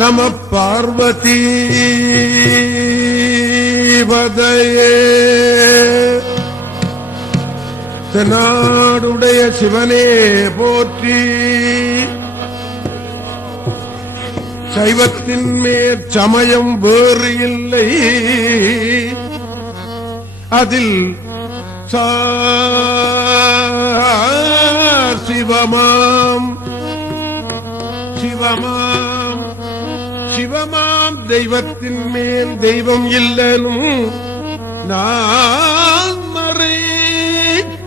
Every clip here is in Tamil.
நம பார்வதி பதையே. தென்னாடுடைய சிவனே போற்றி. சைவத்தின் மேற் சமயம் வேறு இல்லை, அதில் சிவமாம் சிவமாம் சிவமாம் தெய்வத்தின் மேல் தெய்வம் இல்லனும் நான் மறை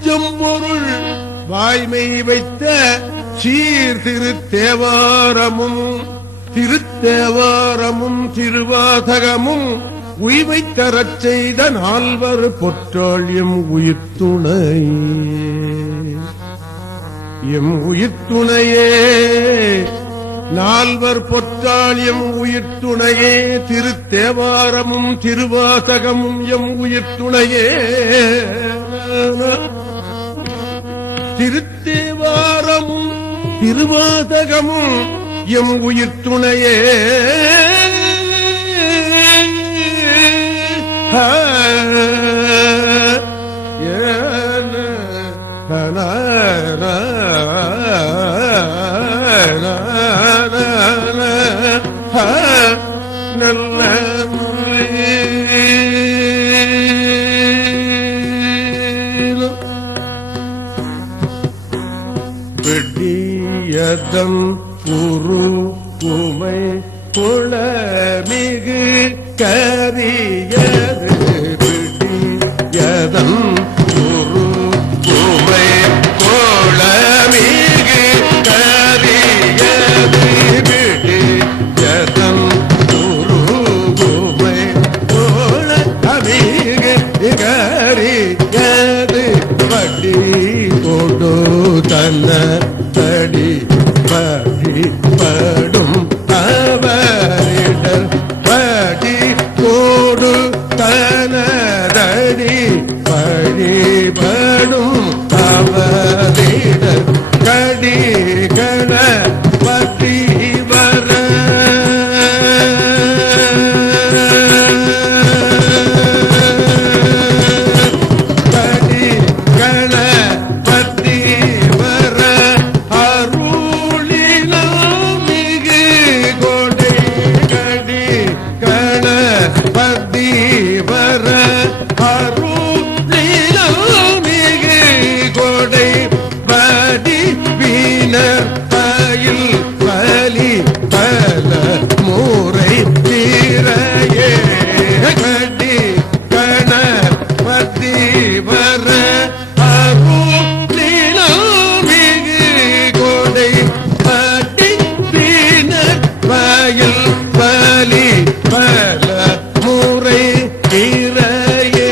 செம்பொருள் வாய்மை வைத்த சீர் திருத்தேவாரமும் திருவாதகமும் உய்வை தரச் செய்த நால்வர் பொற்றாளியம் உயிர்த்துணை எம் உயிர்த்துணையே. நால்வர் பொற்றாளியம் உயிர்த்துணையே. திருத்தேவாரமும் திருவாசகமும் எம் உயிர்த்துணையே. திருத்தேவாரமும் திருவாசகமும் எம் உயிர்த்துணையே. நல்ல வெடியதம் குரு உமை புலமிகு கரியது. வெடியதம் குரு உமை புலமிகு கரியது. வெடியதம் குரு உமை புலமிகு கரியது. படி கொடு தன்ன தடி படி படும் அவரிடர் படி கோடு தனதடி பழிபடும் அவரிடர் கடி கண பற்றி வர கடி கண பற்றி வர அருளிலாம் மிகு கொடை கடி கண பற்றி வர அருளிலாம் மிகு கொடை படி வீணர் பயில் பலி பல முறை தீரையே. கடி கண பற்றி வர அருளிலாம் மிகு கொடை படி வீணர் பயில் பலி பல முறை தீரையே.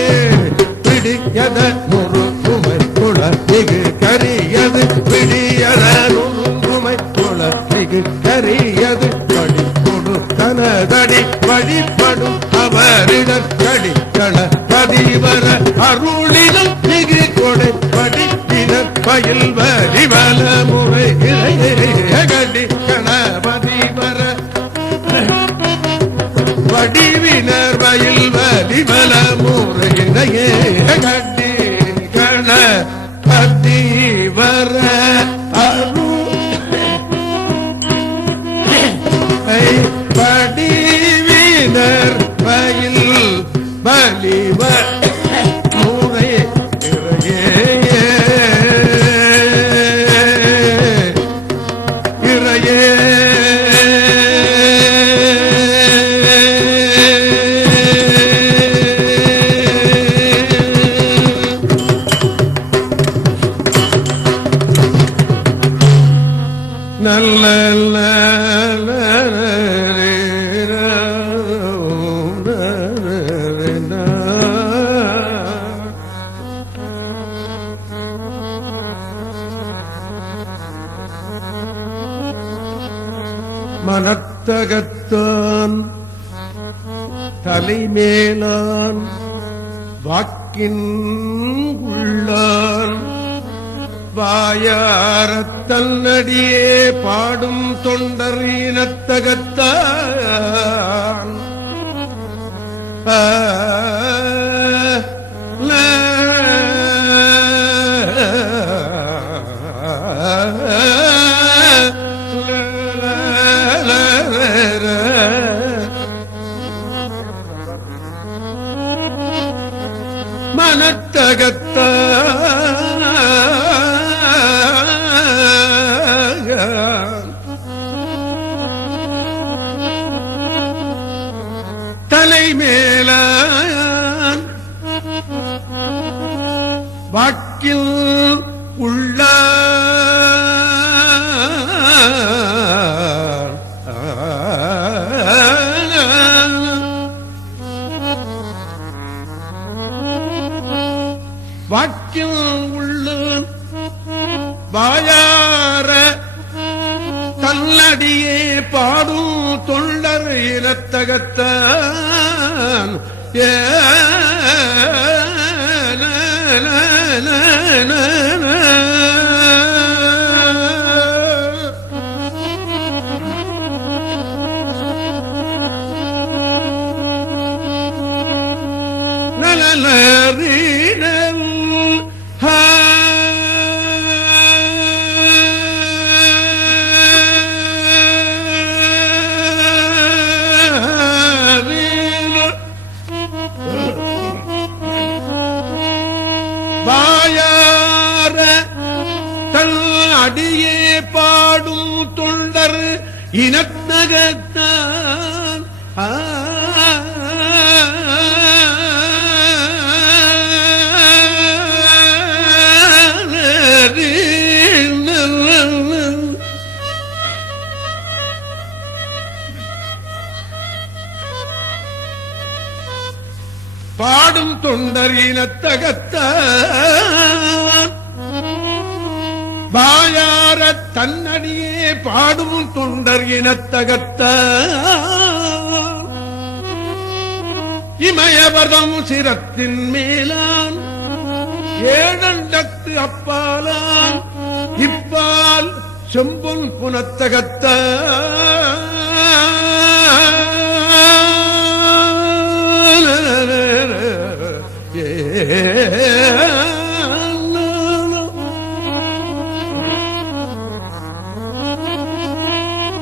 பிடியத நுறுக்குமை குளமிகு கரியது. பிடியத நுறுக்குமை குளமிகு கரியது. படி கொடு தனதடி வழிபடும் அவரிடர் கடி கண பதிவர அருளிலும் மிகு கொடை படிப்பினர் பயில் வலிவல முறை கடி கண பதிவர வடிவினர் வயல் வலிவல முறையினையே. கட்டி கண பத்தி வர வடிவினர் வயல் வலிவ முறை இறையே. நல்ல மனத்தகத்தான் தலைமேலான் வாக்கின் உள்ளான் வாயாரத் தன்னடியே பாடும் தொண்டர் இனத்தகத்தான் மனத்தகத்தான் தலைமேலான் வாக்கில் உள்ள வாக்கில் உள்ள வாயார தன்னடியே பாடும் தொண்டர் இனத்தகத்தான் வாயார தன் அடியே பாடும் தொண்டர் இனத்தகத்தான் பாடும் தொண்டர் இனத்தகத்தான் வாயார தன்னடியே பாடும் தொண்டர் இனத்தகத்தான் இமயவர்தம் சிரத்தின் மேலான் ஏழண்டத்து அப்பாலான் இப்பால் செம்பொன் புனத்தகத்தான்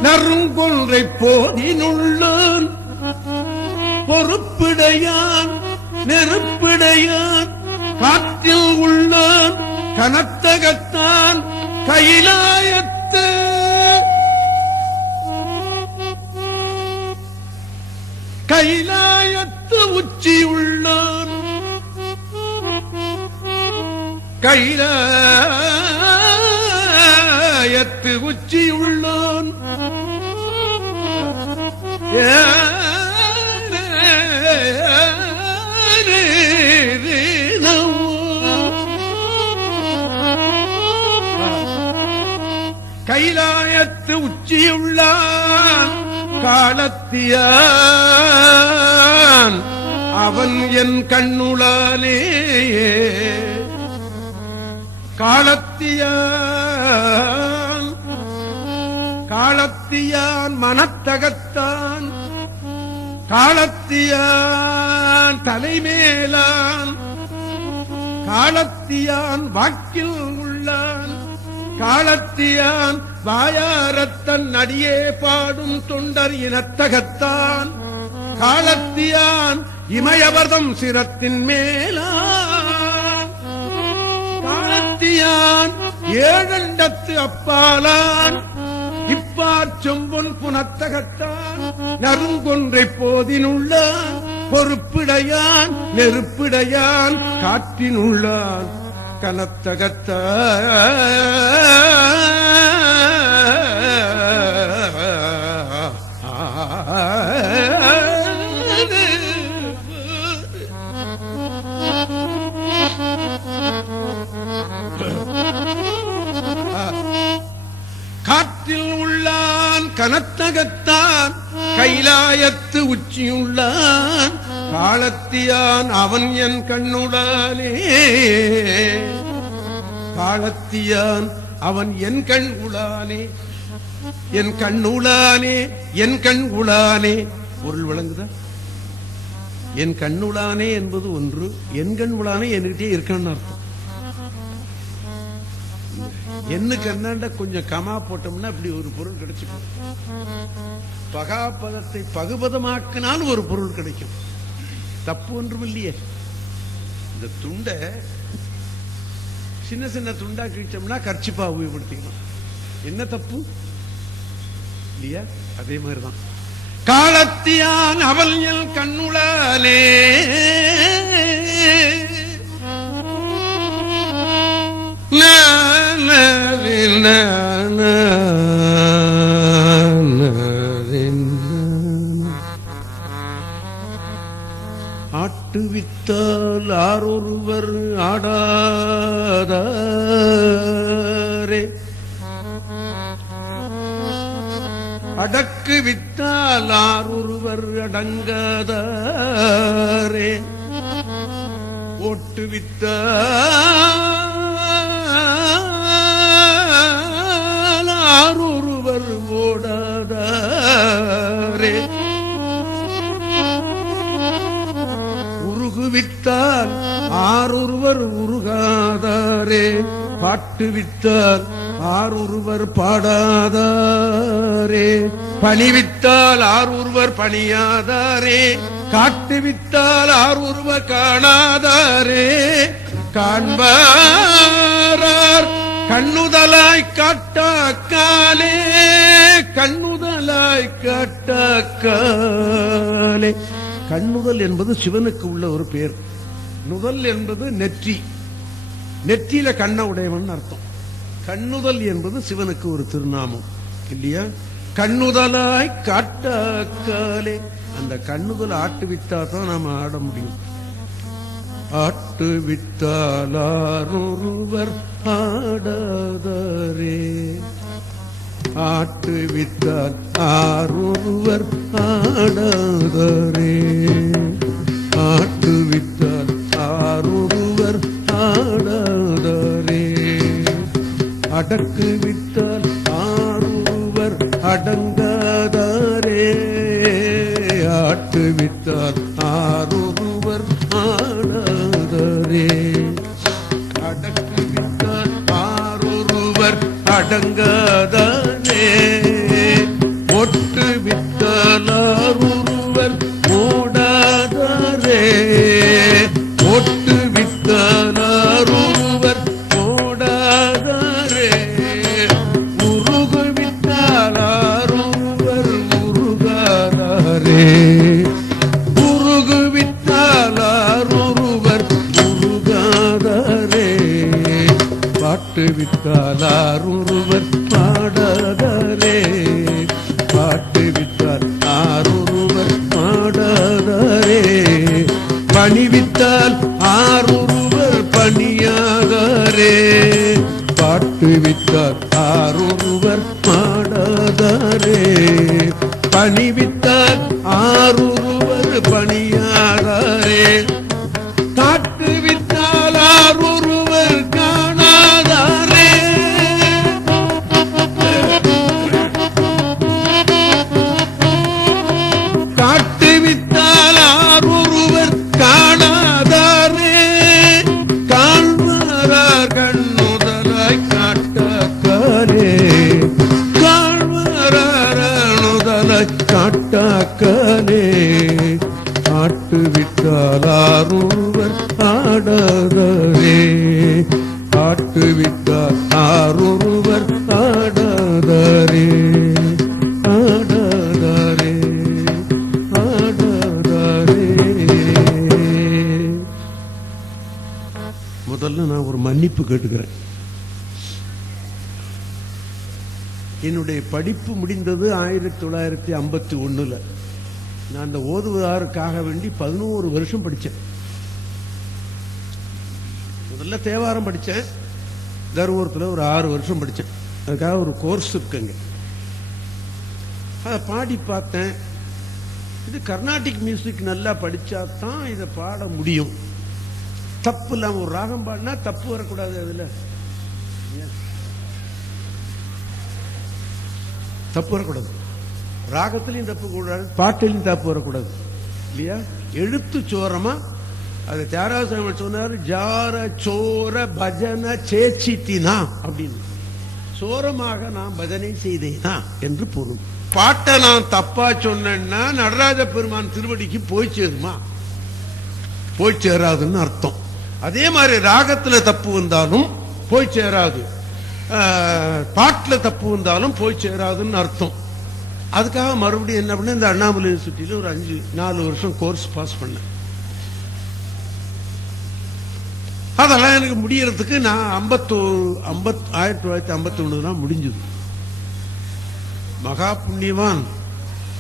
நறுங்கொன்றை போதினுள்ளான் பொறுப்பிடையான் நெருப்பிடையான் காற்றில் உள்ளான் கனத்தகத்தான் கைலாயத்து கைலாயத்து உச்சியுள்ளான் கைலாயத்து உச்சியுள்ளான் கைலாயத்து உச்சியுள்ளான் காலத்தியான் அவன் என் கண்ணுளாலே காலத்தியான் காலத்தியான் மனத்தகத்தான் காலத்தியான் தலைமேலான் காலத்தியான் வாக்கில் உள்ளான் காலத்தியான் வாயாரத்தன் அடியே பாடும் தொண்டர் இனத்தகத்தான் காலத்தியான் இமயவர்தம் சிரத்தின் மேலான் காலத்தியான் ஏழண்டத்து அப்பாலான் இப்பாற் செம்பொன் புனத்தகத்தான் நறுங்கொன்றை போதினுள்ளான் பொறுப்பிடையான் நெருப்பிடையான் காற்றினுள்ளான் கனத்தகத்தான் கனத்தகத்தான் கைலாயத்து உச்சியுள்ளான் காலத்தியான் அவன் என் கண்ணுளானே காலத்தியான் அவன் என் கண் உளானே என் கண்ணுளானே என் கண் உளானே பொருள் விளங்குதா என் கண்ணுளானே என்பது ஒன்று என் கண் உளானே என்கிட்டே இருக்கான்னு அர்த்தம் எண்ணுக்கு என்னண்ட கொஞ்சம் கமா போட்டோம்னா அப்படி ஒரு பொருள் கிடைச்சுக்கும் பகாபதத்தை பகுபதமாக்கினால் ஒரு பொருள் கிடைக்கும் தப்பு ஒன்றும் இல்லையே இந்த துண்டை சின்ன சின்ன துண்டா கிழிச்சோம்னா கர்ச்சிப்பா உபயோகப்படுத்திக்கணும் என்ன தப்பு இல்லையா அதே மாதிரிதான் காலத்தியான் அவள் என் கண்ணுளானே ஆட்டுவித்தால் ஆரொருவர் ஆடாதாரே அடக்கு வித்தால் ஆரொருவர் அடங்காதாரே ஓட்டு வித்தால் ஆரொருவர் ஓடாதாரே உருகுவித்தால் ஆரொருவர் உருகாதாரே பாட்டு வித்தால் ஆரொருவர் பாடாதாரே பணிவித்தால் ஆரொருவர் பணியாதாரே காட்டுவித்தால் ஆரொருவர் காணாதாரே காண்பாரார் கண்ணுதலாய் காட்டாக்காலே கண்ணுதலாய் காட்டாக்காலே கண்ணுதல் என்பது சிவனுக்கு உள்ள ஒரு பேர் நுதல் என்பது நெற்றி நெற்றியில கண்ண உடையவன் அர்த்தம் கண்ணுதல் என்பது சிவனுக்கு ஒரு திருநாமம் இல்லையா கண்ணுதலாய் காட்டாக்காலே அந்த கண்ணுதல் ஆட்டுவித்தா தான் நாம ஆட முடியும் ஆட்டுவித்தாலொருவர் ஆடாதரே ஆட்டுவித்தால் ஆரொருவர் ஆடாதரே ஆட்டுவித்தால் ஆரொருவர் ஆடாதரே அடக்கு வித்தால் ஆரொருவர் அடங்காதாரே ஆட்டு வித்தால் ஆரொருவர் ஆடாதரே அடக்கு வித்தால் ஆரொருவர் அடங்காதாரே ஒட்டு வித்தால் ஆரொருவர் ஓடாதாரே ஒட்டு வித்தால் ஆரொருவர் ஓடாதாரே உருகு வித்தால் ஆரொருவர் உருகாதாரே உருகு வித்தால் ஆரொருவர் உருகாதாரே பாட்டு வித்தால் ஆரொருவர் பாடாதாரே பாட்டு வித்தால் ஆரொருவர் பாடாதாரே பணிவித்தால் ஆரொருவர் பணியாதாரே பாட்டு வித்தால் ஆரொருவர் பாடாதாரே பணிவித்தால் ஆரொருவர் பணியாதாரே காட்டு வித்தால் ஆரொருவர் காணாதாரே காட்டு வித்தால் ஆரொருவர் காணாதாரே காண்பாரார் கண்ணுதலாய் காட்டாக்காலே காண்பாரார் அணுதலாய் காட்டாக்காலே ஆட்டு வித்தால் ஆரொருவர் ஆடாதரே ஆட்டு வித்தால் ஆரொருவர் ஆடாதரே ஆடாதரே ஆடாதரே முதல்ல நான் ஒரு மன்னிப்பு கேட்டுக்கிறேன் என்னுடைய படிப்பு முடிந்தது 1951. நான் அந்த ஓதுவாருக்காக வேண்டி 11 வருஷம் படித்தேன். முதல்ல தேவாரம் படித்தேன், தருமபுரத்தில் ஒரு 6 வருஷம் படித்தேன். அதுக்காக ஒரு கோர்ஸ் இருக்குங்க. அதை பாடி பார்த்தேன். இது கர்நாடிக் மியூசிக் நல்லா படிச்சா தான் இதை பாட முடியும். தப்பு இல்லாம ஒரு ராகம் பாடினா தப்பு வரக்கூடாது. அதுல தப்பு வரக்கூடாது, ராகத்திலையும் தப்பு கூடாது, பாட்டிலையும் தப்பு வரக்கூடாது இல்லையா? எழுத்து சோரமா அது தியாகராஜ சொன்னாரு, ஜார சோர பஜன சேச்சித்தினா அப்படின்னு. சோரமாக நான் பஜனை செய்தேனா என்று பொருள். பாட்டை நான் தப்பா சொன்னேன்னா நடராஜ பெருமான் திருவடிக்கு போய் சேருமா? போய் சேராதுன்னு அர்த்தம். அதே மாதிரி ராகத்துல தப்பு வந்தாலும் போய் சேராது, பாட்டுல தப்பு வந்தாலும் போய் சேராதுன்னு அர்த்தம். அதுக்காக மறுபடியும் என்ன பண்ண, இந்த அண்ணாமலை யூனிவர்சிட்டியில ஒரு 4 வருஷம் கோர்ஸ் பாஸ் பண்ணேன். அதெல்லாம் எனக்கு முடியறதுக்கு நான் 1951 தான் முடிஞ்சது. மகா புண்ணியவான்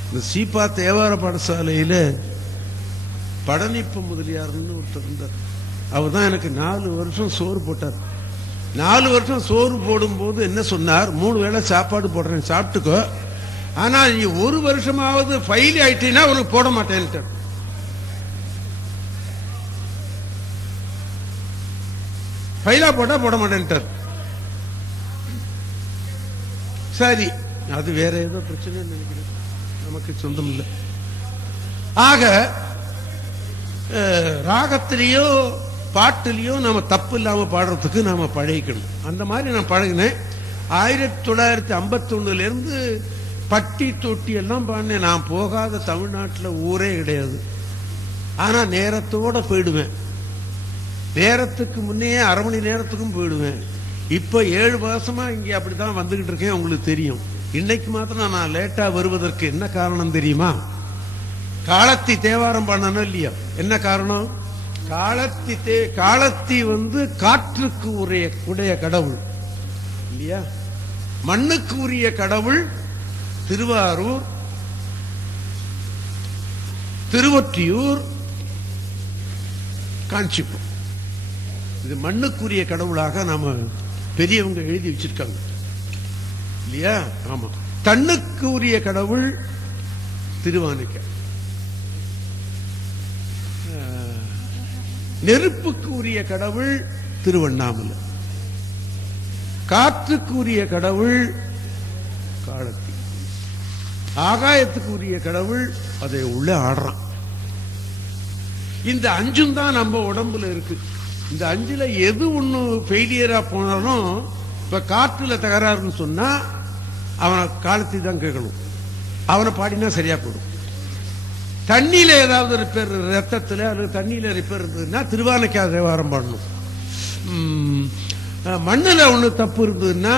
இந்த சீபா தேவார பாடசாலையில பழனிப்ப முதலியார்னு ஒருத்தர் இருந்தார். அவர் தான் எனக்கு 4 வருஷம் சோறு போட்டார். 4 வருஷம் சோறு போடும் போது என்ன சொன்னார், 3 வேளை சாப்பாடு போடுறேன், சாப்பிட்டுக்கோ, ஆனா நீ 1 வருஷமாவது ஃபெயில் ஆயிட்டீங்கன்னா உனக்கு போட மாட்டேன்ட்டு. ஃபெயிலா போட்டா போட மாட்டேன்ட்டார். சரி, அது வேற ஏதோ பிரச்சனை நினைக்கிறேன், நமக்கு சொந்தம் இல்லை. ஆக ராகத்திலேயோ பாட்டுலயோ நாம தப்பு இல்லாம பாடுறதுக்கு நாம பழகிக்கணும். அந்த மாதிரி நான் பழகினேன். 1951 இருந்து பட்டி தொட்டி எல்லாம் பாடினேன். நான் போகாத தமிழ்நாட்டில் ஊரே கிடையாது. ஆனா நேரத்தோட போயிடுவேன், நேரத்துக்கு முன்னே அரை மணி நேரத்துக்கும் போயிடுவேன். இப்ப 7 மாசமா இங்க அப்படித்தான் வந்துகிட்டு இருக்கேன். உங்களுக்கு தெரியும், இன்னைக்கு மாத்திரம் நான் லேட்டா வருவதற்கு என்ன காரணம் தெரியுமா? காலத்தி தேவாரம் பண்ணணும் இல்லையா? என்ன காரணம்? காலத்தி காற்றுக்கு உடைய கடவுள் இல்லையா? மண்ணுக்கு உரிய கடவுள் திருவாரூர், திருவொற்றியூர், காஞ்சிபுரம். இது மண்ணுக்குரிய கடவுளாக நாம பெரியவங்க எழுதி வச்சிருக்காங்க இல்லையா? ஆமா. தன்னுக்கு உரிய கடவுள் திருவானைக்கா, நெருப்புக்கு உரிய கடவுள் திருவண்ணாமலை, காற்றுக்கு உரிய கடவுள் காலத்தி, ஆகாயத்துக்கு உரிய கடவுள் அதை உள்ள ஆடுறான். இந்த 5 தான் நம்ம உடம்புல இருக்கு. இந்த 5ல எது ஒண்ணு ஃபெயிலியரா போனாலும், இப்ப காற்றுல தகராறுன்னு சொன்னா அவனை காலத்தி தான் கேட்கணும், அவனை பாடினா சரியா போடும். தண்ணியில ஏதாவது ரிப்பேர், ரத்தத்துல அல்லது தண்ணியில ரிப்பேர் இருந்ததுன்னா திருவானைக்கா தேவாரம் பாடணும். மண்ணுல ஒண்ணு தப்பு இருந்ததுன்னா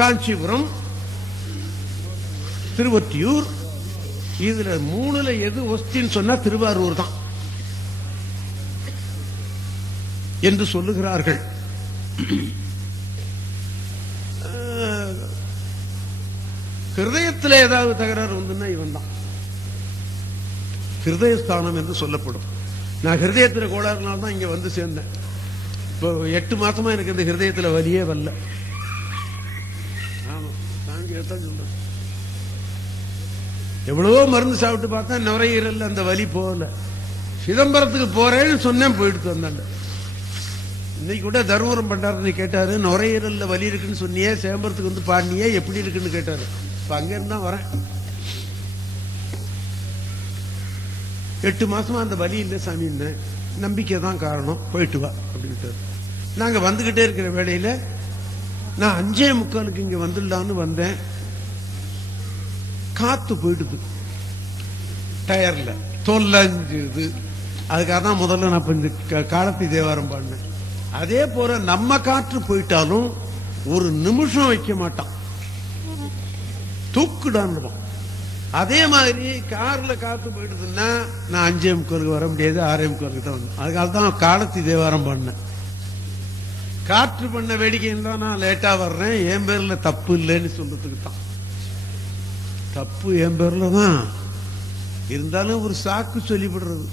காஞ்சிபுரம், திருவொற்றியூர். இதுல 3ல எது ஒஸ்தின்னு சொன்னா திருவாரூர் தான் என்று சொல்லுகிறார்கள். ஹிருதயத்தில் ஏதாவது தகராறு வந்துன்னா இவன் தான் ஹிருதயஸ்தானம் என்று சொல்லப்படும். நான் ஹிருதயத்தில் கோளாறுனால தான் இங்க வந்து சேர்ந்தேன். இப்போ 8 மாசமா எனக்கு இந்த ஹிருதயத்தில் வலியே வரல. ஆமா, தாங்கிதான் சொல்றேன். எவ்வளவோ மருந்து சாப்பிட்டு பார்த்தா நுரையீரல் அந்த வலி போகல. சிதம்பரத்துக்கு போறேன்னு சொன்னேன், போயிட்டு வந்தாண்ட. இன்னைக்கு கூட தருமபுரம் பண்டாரன்னு கேட்டாரு, நுரையீரல்ல வலி இருக்குன்னு சொன்னியே, சிதம்பரத்துக்கு வந்து பாடினியே, எப்படி இருக்குன்னு கேட்டாரு. இப்ப அங்க இருந்தா வரேன். 8 மாசமா அந்த வலி இல்லை சாமி, நம்பிக்கை தான் காரணம், போயிட்டு வா அப்படின்ட்டு. நாங்க வந்துகிட்டே இருக்கிற வேளையில நான் 5:45 இங்க வந்துடலான்னு வந்தேன். காத்து போயிடுது, டயர்ல தொல்லஞ்சுது. அதுக்காக தான் முதல்ல நான் இந்த காலத்தி தேவாரம் பாடினேன். அதே போல நம்ம காற்று போயிட்டாலும் ஒரு நிமிஷம் வைக்க மாட்டான், தூக்குடான். அதே மாதிரி கார்ல காத்து போயிடுதுன்னா நான் 5:45 வர முடியாது, 6:45 தான் வந்தேன். அதுக்காக தான் காலத்தி தேவாரம் பண்ணேன். காற்று பண்ண வேடிக்கைன்னு தான் நான் லேட்டா வர்றேன். என் பேர்ல தப்பு இல்லைன்னு சொல்றதுக்கு தான். தப்பு என் பேர்ல தான் இருந்தாலும் ஒரு சாக்கு சொல்லிவிடுறது.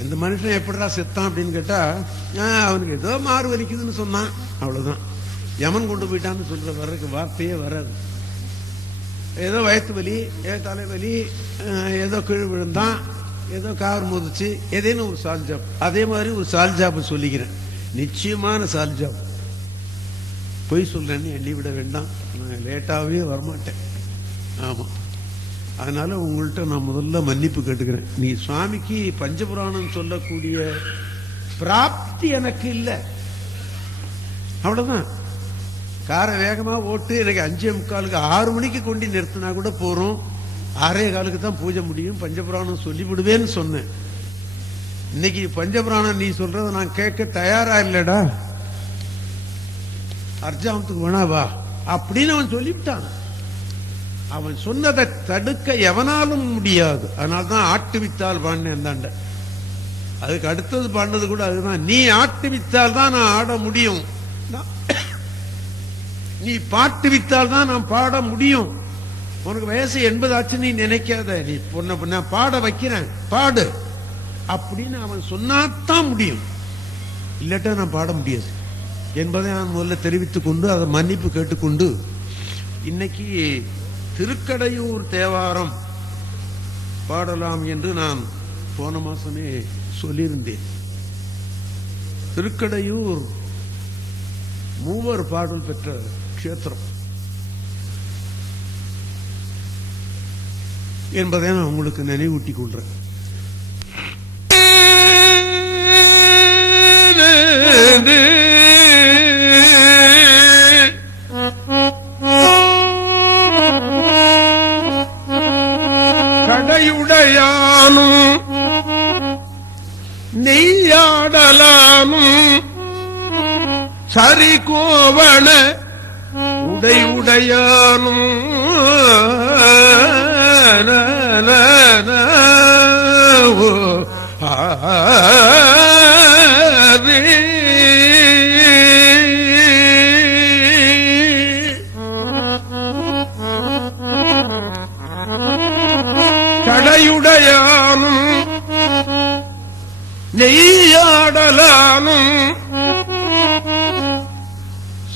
எந்த மனுஷன் எப்படிடா செத்தான் அப்படின்னு கேட்டா, அவனுக்கு ஏதோ மாறு வலிக்குதுன்னு சொன்னான், அவ்வளவுதான். யமன் கொண்டு போயிட்டான்னு சொல்ற வர்றதுக்கு வார்த்தையே வராது. ஏதோ வயிற்று வலி, ஏதோ தலைவலி, ஏதோ கீழ் விழுந்தான், ஏதோ கார் முதிச்சு, ஏதேனும் ஒரு சால்ஜாப். அதே மாதிரி ஒரு சால்ஜாப் சொல்லிக்கிறேன், நிச்சயமான சால்ஜாப். பொய் சொல்றேன்னு எண்ணி விட வேண்டாம், நான் லேட்டாவே வரமாட்டேன். ஆமா, அதனால உங்கள்கிட்ட நான் முதல்ல மன்னிப்பு கேட்டுக்கிறேன். நீ சுவாமிக்கு பஞ்சபுராணம் சொல்லக்கூடிய பிராப்தி எனக்கு இல்லை, அவ்வளவுதான். காரை வேகமா ஓட்டு எனக்கு 5:45 6 மணிக்கு கொண்டு நிறுத்தினா கூட போறோம், 6:15 தான் பூஜை முடியும், பஞ்சபுராணம் சொல்லிவிடுவேன்னு சொன்னேன். இன்னைக்கு பஞ்சபுராணம் நீ சொல்றத நான் கேட்க தயாரா இல்லடா, அர்ஜாமத்துக்கு வேணா வா அப்படின்னு அவன் சொல்லிவிட்டான். அவன் சொன்னதை தடுக்க எவனாலும் முடியாது. அதனால்தான் ஆட்டுவித்தால் பாடினேன் அந்தாண்ட. அதுக்கு அடுத்தது பாடினது கூட அதுதான், நீ ஆட்டுவித்தால் தான் நான் ஆட முடியும், நீ பாட்டு வித்தால் தான் நான் பாட முடியும். உனக்கு வயசு 80 ஆச்சு நீ நினைக்காத, நீ நான் பாட வைக்கிறேன் பாடு அப்படின்னு அவன் சொன்னாத்தான் முடியும், இல்லாட்டா நான் பாட முடியாது என்பதை நான் முதல்ல தெரிவித்துக் கொண்டு அதை மன்னிப்பு கேட்டுக்கொண்டு, இன்னைக்கு திருக்கடையூர் தேவாரம் பாடலாம் என்று நான் போன மாசமே சொல்லியிருந்தேன். திருக்கடையூர் மூவர் பாடல் பெற்ற க்ஷேத்திரம் என்பதை நான் உங்களுக்கு நினைவூட்டிக் கொள்றேன். கடையுடையானும் நெய்யாடலானும் சரி கோவண உடையுடையானும் கடையுடையானும் நெய்யாடலானும்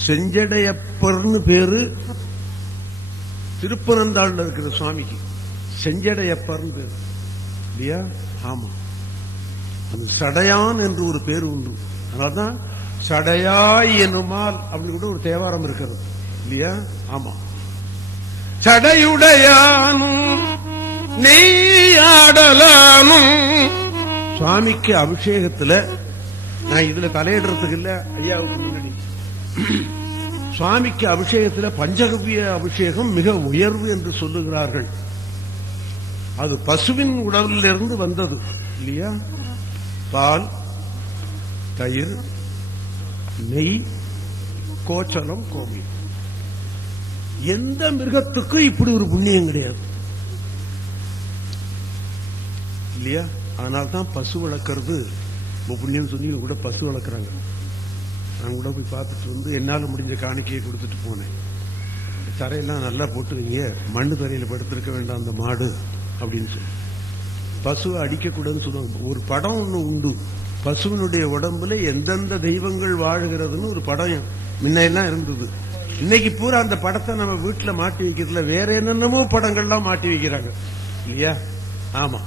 செஞ்சடையப்பர்னு பேரு திருப்பனந்தாள்ல இருக்கிற சுவாமிக்கு, செஞ்சடையப்பர்னு பேரு இல்லையா? ஆமா, அந்த சடையான் என்று ஒரு பேரு உண்டு. அதனால்தான் சடையாய் என்னுமால் அப்படின்னு கூட ஒரு தேவாரம் இருக்கிறது இல்லையா? ஆமா, சடையுடையானும் நெய்யாடலானும். சுவாமிக்கு அபிஷேகத்துல நான் இதுல தலையிடுறதுக்கு இல்ல, ஐயாவுக்கு முன்னாடி சுவாமிக்கு அபிஷேகத்தில் பஞ்சகவ்ய அபிஷேகம் மிக உயர்வு என்று சொல்லுகிறார்கள். அது பசுவின் உடலிலிருந்து வந்தது இல்லையா? பால், தயிர், நெய், கோச்சலம், கோமியம். எந்த மிருகத்துக்கும் இப்படி ஒரு புண்ணியம் கிடையாது இல்லையா? அதனால்தான் பசு வளர்க்கறது புண்ணியம் சொல்லி கூட பசு வளர்க்குறாங்க. நான் கூட போய் பார்த்துட்டு வந்து என்னால் முடிஞ்ச காணிக்கையை கொடுத்துட்டு போனேன். தரையெல்லாம் நல்லா போட்டுவீங்க, மண்ணு தரையில் படுத்திருக்க வேண்டாம் அந்த மாடு அப்படின்னு சொல்லி. பசுவை அடிக்கக்கூடாதுன்னு சொல்லுவாங்க. ஒரு படம் ஒன்று உண்டு, பசுவினுடைய உடம்புல எந்தெந்த தெய்வங்கள் வாழுகிறதுன்னு ஒரு படம் முன்னெல்லாம் இருந்தது. இன்னைக்கு பூரா அந்த படத்தை நம்ம வீட்டில் மாட்டி வைக்கிறதுல வேற என்னென்னமோ படங்கள்லாம் மாட்டி வைக்கிறாங்க இல்லையா? ஆமா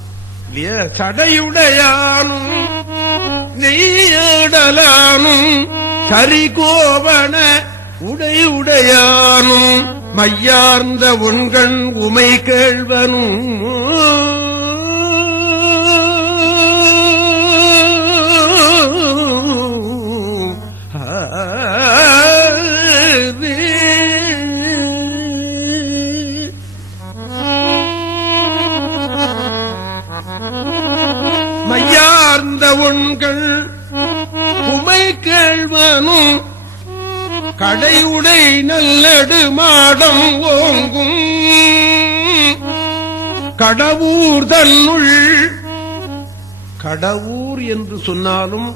இல்லையா? சடையுடையானும் நெய்யாடலானும் கரிகோவண உடையுடையானும் மையார்ந்த உண்கண் உமை கேள்வனும் மையார்ந்த உண்கள் உமை கேள்வனும் கடையுடை நல்லடு மாடம் ஓங்கும் கடவுர் தன்னுள். கடவுர் என்று சொன்னாலும்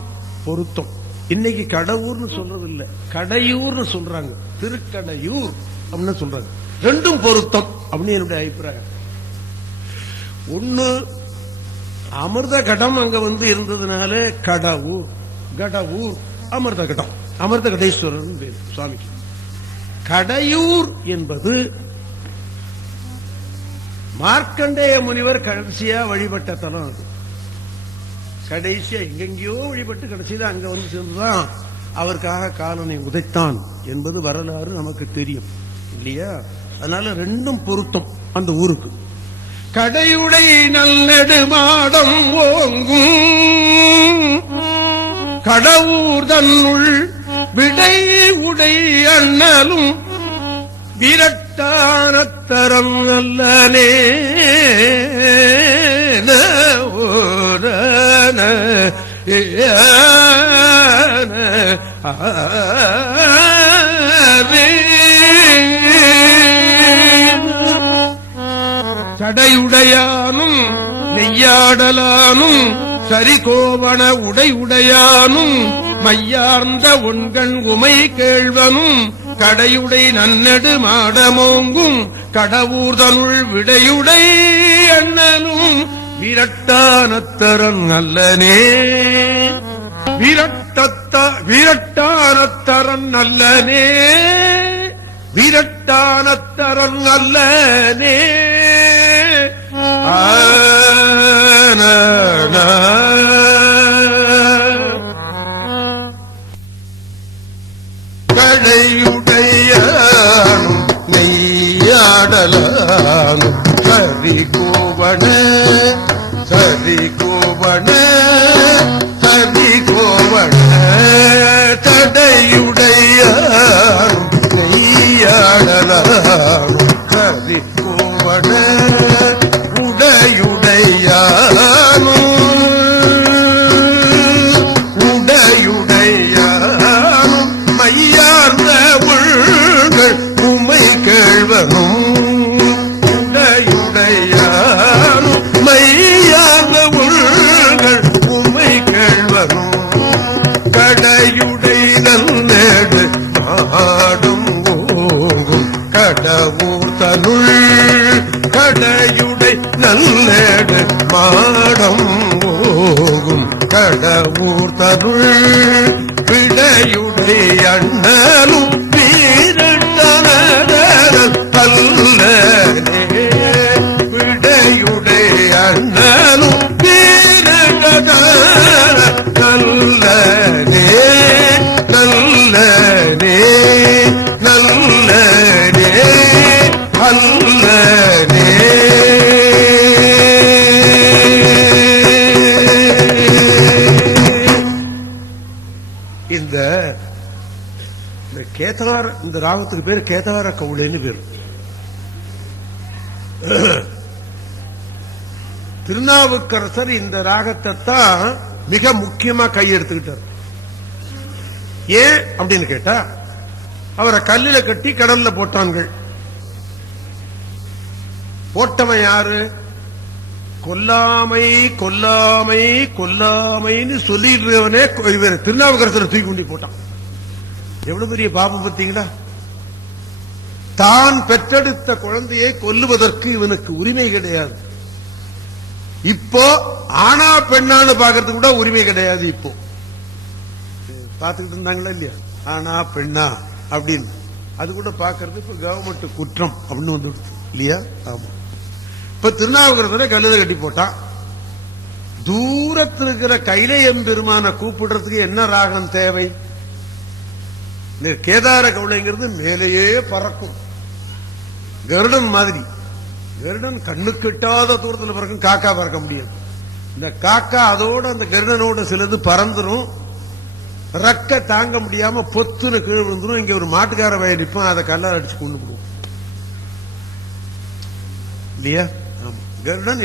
பொருத்தம். இன்னைக்கு கடவுர்னு சொல்றதில்லை, கடையூர்னு சொல்றாங்க. திருக்கடையூர் அப்படின்னு சொல்றாங்க. ரெண்டும் பொருத்தம் அப்படின்னு என்னுடைய அபிப்பிராயம். ஒன்னு அமிர்த கடம் அங்க இருந்ததுனால கடவுர், கடவுர் அமிர்த கடம், அமிர்த கடேஸ்வரர் பேர் சுவாமிக்கு. கடையூர் என்பது மார்க்கண்டேய முனிவர் கடைசியா வழிபட்ட தலம் அது. கடைசியா எங்கெங்கயோ வழிபட்டு கடைசியில அங்க வந்து சேர்ந்துதான் அவருக்காக காலனை உதைத்தான் என்பது வரலாறு நமக்கு தெரியும் இல்லையா? அதனால ரெண்டும் பொருத்தம் அந்த ஊருக்கு. கடையுடை நல்லெடுமாடம் ஓங்கும் கடவுர் தன்னுள் விடை உடை அண்ணலும் விரட்டானத்தரம் நல்லனே சடையுடையானும் நெய்யாடலானும் சரிகோவண உடையானும் மையார்ந்த உண்கண் உமை கேள்வனும் கடையுடை நன்னெடு மாடமோங்கும் கடவுர்தனுள் விடையுடை அண்ணனும் விரட்டானத்தரன் நல்லனே விரட்டானத்தரன் நல்லனே விரட்டானத்தரன் நல்லனே கடையுடையானும் நெய்யாடலானும் சரிகோவண தடையுடையானும் நெய்யாடலானும் சரிகோவண உடையுடையானும் மையார்ந்த உள்கள் உமை கேள்வனும் உடையுடையானும் மையார்ந்த உள்கள் உமை கேள்வனும் கடையுடை நன்னேடு ஆடும் ஓங்கும் கடவுர் தனுள் கடையுடை நல்லேடு மாடம் ஓகும் கடவுர் தருள் விடையுடை அண்ணலும் வீரட்டனதல் அல்லனே விடையுடை அண்ணலும் வீரட்டனதல் நல்லனே நல்லனே நல்லனே அல்லனே. இந்த கேதார இந்த ராகத்துக்கு பேர் கேதார கவுளைன்னு பேர். திருநாவுக்கரசர் இந்த ராகத்தை தான் மிக முக்கியமா கையெடுத்துக்கிட்டார். ஏன் அப்படின்னு கேட்டா, அவரை கல்லில கட்டி கடல்ல போட்டான்கள். போட்டவன் யாரு? கொல்லாமை கொல்லாமை கொல்லாமைன்னு சொல்லிடுறவனே இவர் திருநாவுக்கரசரை தூக்கி கொண்டு போட்டான். எவ்வளவு பெரிய பாபம் பார்த்தீங்களா? தான் பெற்றெடுத்த குழந்தையை கொல்லுவதற்கு இவனுக்கு உரிமை கிடையாது. இப்போ ஆனா பெண்ணான்னு பாக்கிறதுக்கு கூட உரிமை கிடையாது. இப்போ பாத்துக்கிட்டு இருந்தாங்களா இல்லையா? ஆனா பெண்ணா அப்படின்னு அது கூட பாக்கிறது இப்ப கவர்மெண்ட் குற்றம் அப்படின்னு வந்து இல்லையா? ஆமா. இப்ப திருநாவுக்கரசரை கல்லுல கட்டி போட்டான். தூரத்தில் இருக்கிற கைலையம் பெருமான கூப்பிடுறதுக்கு என்ன ராகம் தேவை? கேதார கவுளைங்கிறது மேலேயே பறக்கும், கருடன் மாதிரி. கருடன் கண்ணுக்கு எட்டாத தூரத்தில் பறக்கும், காக்கா பறக்க முடியாது. இந்த காக்கா அதோட அந்த கருடனோட சிலது பறந்துரும். ரக்க தாங்க முடியாம பொத்துன்னு கீழே விழுந்துரும். இங்க ஒரு மாட்டுக்கார வயல் நிற்பான், அதை கல்லால் அடிச்சு கொண்டு போடுவோம் இல்லையா? கருடன்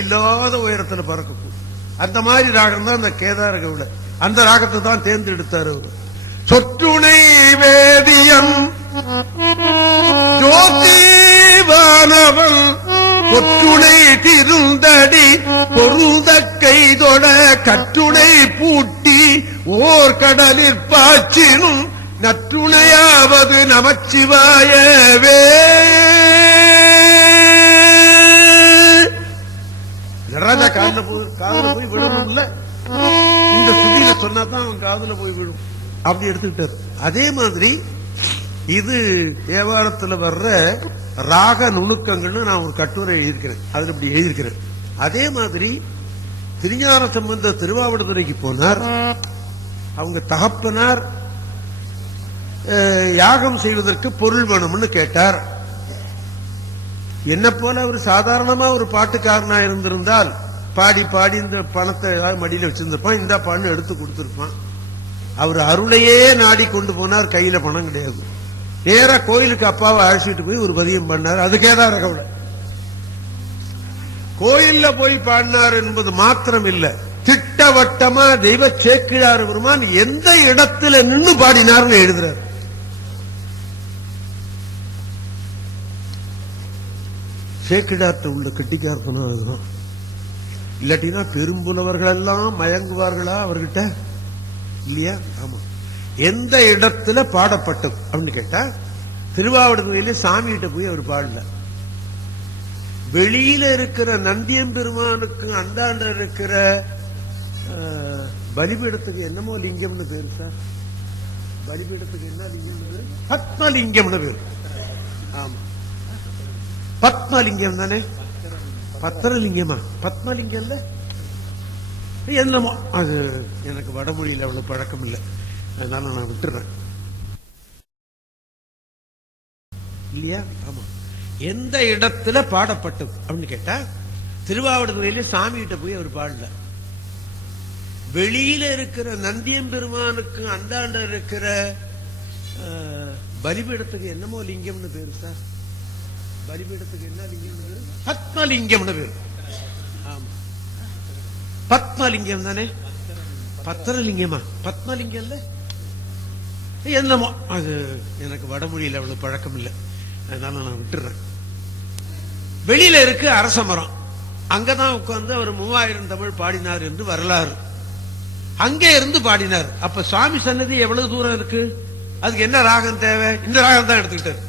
இல்லாத உயரத்துல பறக்கக்கூடும். அந்த மாதிரி ராகம் தான் அந்த கேதார கவுளை. அந்த ராகத்தை தான் தேர்ந்தெடுத்தார் அவர். சொற்றுணை வேதியன் ஜோதிவானவன் பொற்றுணை திருந்தடி பொருந்த கைதொட கற்றுணை பூட்டி ஓர் கடலிற் பாய்ச்சினும் நற்றுணையாவது நமச்சிவாயவே. நடராஜா காதுல போய் விழணும்ல, இந்த சுதியில சொன்னாதான் அவன் காதுல போய் விழும். அப்படி எடுத்துக்கிட்டார். அதே மாதிரி இது தேவாரத்தில் வர்ற ராக நுணுக்கங்கள்னு நான் ஒரு கட்டுரை எழுதியிருக்கிறேன். அதுல இப்படி எழுதியிருக்கிறேன். அதே மாதிரி திருஞான சம்பந்த திருவாவடுதுறைக்கு போனார். அவங்க தகப்பனார் யாகம் செய்வதற்கு பொருள் வேணும்னு கேட்டார். என்ன போல அவர் சாதாரணமா ஒரு பாட்டுக்காரனா இருந்திருந்தால் பாடி பாடி இந்த பணத்தை ஏதாவது மடியில வச்சிருந்திருப்பான், இந்த பாட்டு எடுத்து கொடுத்திருப்பான். அவர் அருளையே நாடி கொண்டு போனார். கையில பணம் கிடையாது. நேரா கோயிலுக்கு அப்பாவை அழைச்சிட்டு போய் ஒரு பதியம் பண்ணார். அது கேதார கவுளை. கோயில்ல போய் பாடினார் என்பது மாத்திரம் இல்ல, திட்டவட்டமா தெய்வ சேக்கிழார் பெருமான் எந்த இடத்துல நின்று பாடினார்னு எழுதுறார். சேக்கிழார்ட்ட உள்ள கெட்டிக்காரத்தனம் அதுதான். இல்லாட்டினா பெரும்புலவர்கள் எல்லாம் மயங்குவார்களா அவர்கிட்ட? இல்லையா? ஆமா. எந்த இடத்துல பாடப்பட்டது அப்படின்னு கேட்டா, திருவாவடுதுறையில சாமி கிட்ட போய் அவர் பாடல. வெளியில இருக்கிற நந்தியம்பெருமானுக்கு அந்தாண்ட இருக்கிற பலிபீடத்துக்கு என்னமோ லிங்கம்னு பேரு சார். பலிபீடத்துக்கு என்ன லிங்கம் பேரு? பத்மலிங்கம்னு பேரு. ஆமா, பத்மலிங்கம் தானே. பத்திரலிங்கமா? பத்மலிங்கம்ல என்னமோ. அது எனக்கு வடமொழியில் அவ்வளவு பழக்கம் இல்லை, அதனால நான் விட்டுறேன். இல்லையா? ஆமா. எந்த இடத்துல பாடப்பட்டது அப்படின்னு கேட்டா, திருவாவடுதுறையில சாமி கிட்ட போய் அவர் பாடல. வெளியில இருக்கிற நந்தியம்பெருமானுக்கு அந்தாண்ட இருக்கிற பலிபீடத்துக்கு என்னமோ லிங்கம்னு பேரு சார். பலிபீடத்துக்கு என்ன லிங்கம் பேரு? பத்மலிங்கம்னு பேரு. ஆமா, பத்மலிங்கம் தானே. பத்திரலிங்கமா? பத்மலிங்கம்ல என்னமோ. அது எனக்கு வடமொழியில் அவ்வளவு பழக்கம் இல்லை, அதனால நான் விட்டுறேன். வெளியில இருக்கு அரச மரம், அங்கதான் உட்கார்ந்து அவர் 3000 தமிழ் பாடினார் என்று வரலாறு. அங்கே இருந்து பாடினார். அப்ப சுவாமி சன்னதி எவ்வளவு தூரம் இருக்கு? அதுக்கு என்ன ராகம் தேவை? இந்த ராகம் தான் எடுத்துக்கிட்டார்.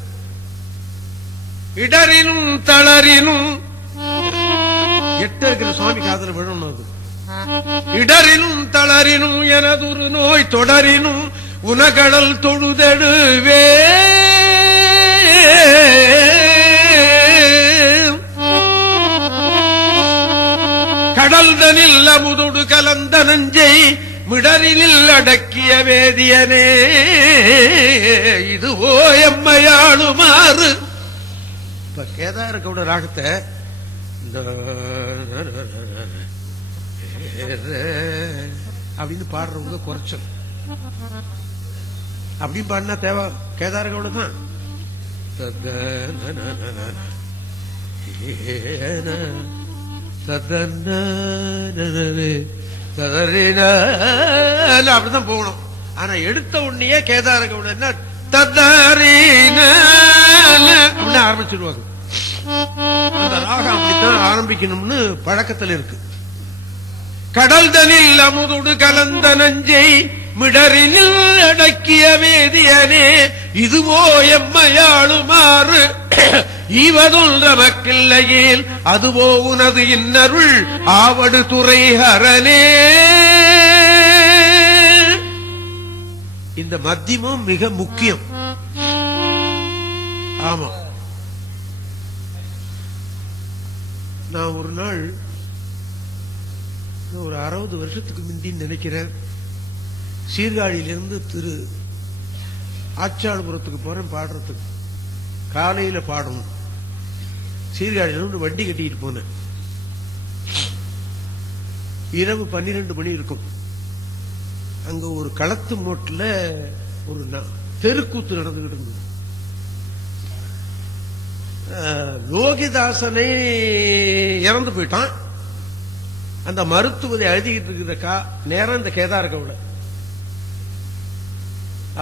இடரினும் தளரினும் எட்ட இருக்கிற சுவாமி காதல விழணும். அது இடரினும் தளரினும் எனதொரு நோய் தொடரினும் உனகடல் தொழுதெடுவே கடல்தனில் அமுதொடு கலந்த நஞ்சை மிடரினில் அடக்கிய வேதியனே இதுவோ எம்மையாளுமாறு. இப்ப கேதார கவுட ராகத்தை அப்படின்னு பாடுறவங்க குறைச்சல். அப்படின்னு பாடினா தேவை கேதார கவுட தான். அப்படிதான் போகணும். ஆனா எடுத்த உடனே கேதார கவுட என்ன அப்படின்னு ஆரம்பிச்சிருவாங்க. அந்த ராகம் அப்படித்தான் ஆரம்பிக்கணும்னு பழக்கத்தில் இருக்கு. கடல் தனில் அமுதொடு கலந்த நஞ்சை மிடரினில் அடக்கிய வேதியனே இதுவோ எம்மையாளுமாறு ஈவதொன்ற மக்கில்லையேல் அதுவோ உனது இன்னருள் ஆவடு துறை ஹரனே. இந்த மத்தியமும் மிக முக்கியம். ஆமா, நான் ஒரு நாள் ஒரு 60 வருஷத்துக்கு முந்தின்னு நினைக்கிறேன், சீர்காழியிலிருந்து திரு ஆச்சாள்புரத்துக்கு போறேன் பாடுறதுக்கு. காலையில பாடணும். சீர்காழியிலிருந்து வண்டி கட்டிட்டு போனேன். இரவு 12 மணி இருக்கும். அங்க ஒரு களத்து மோட்டில் ஒரு தெருக்கூத்து நடந்துகிட்டு இருந்தது. லோகிதாசனை இறந்து போயிட்டான். அந்த மருத்துவரை எழுதிக்கிட்டு இருக்கிற நேரம் இந்த கேதார கவுளை.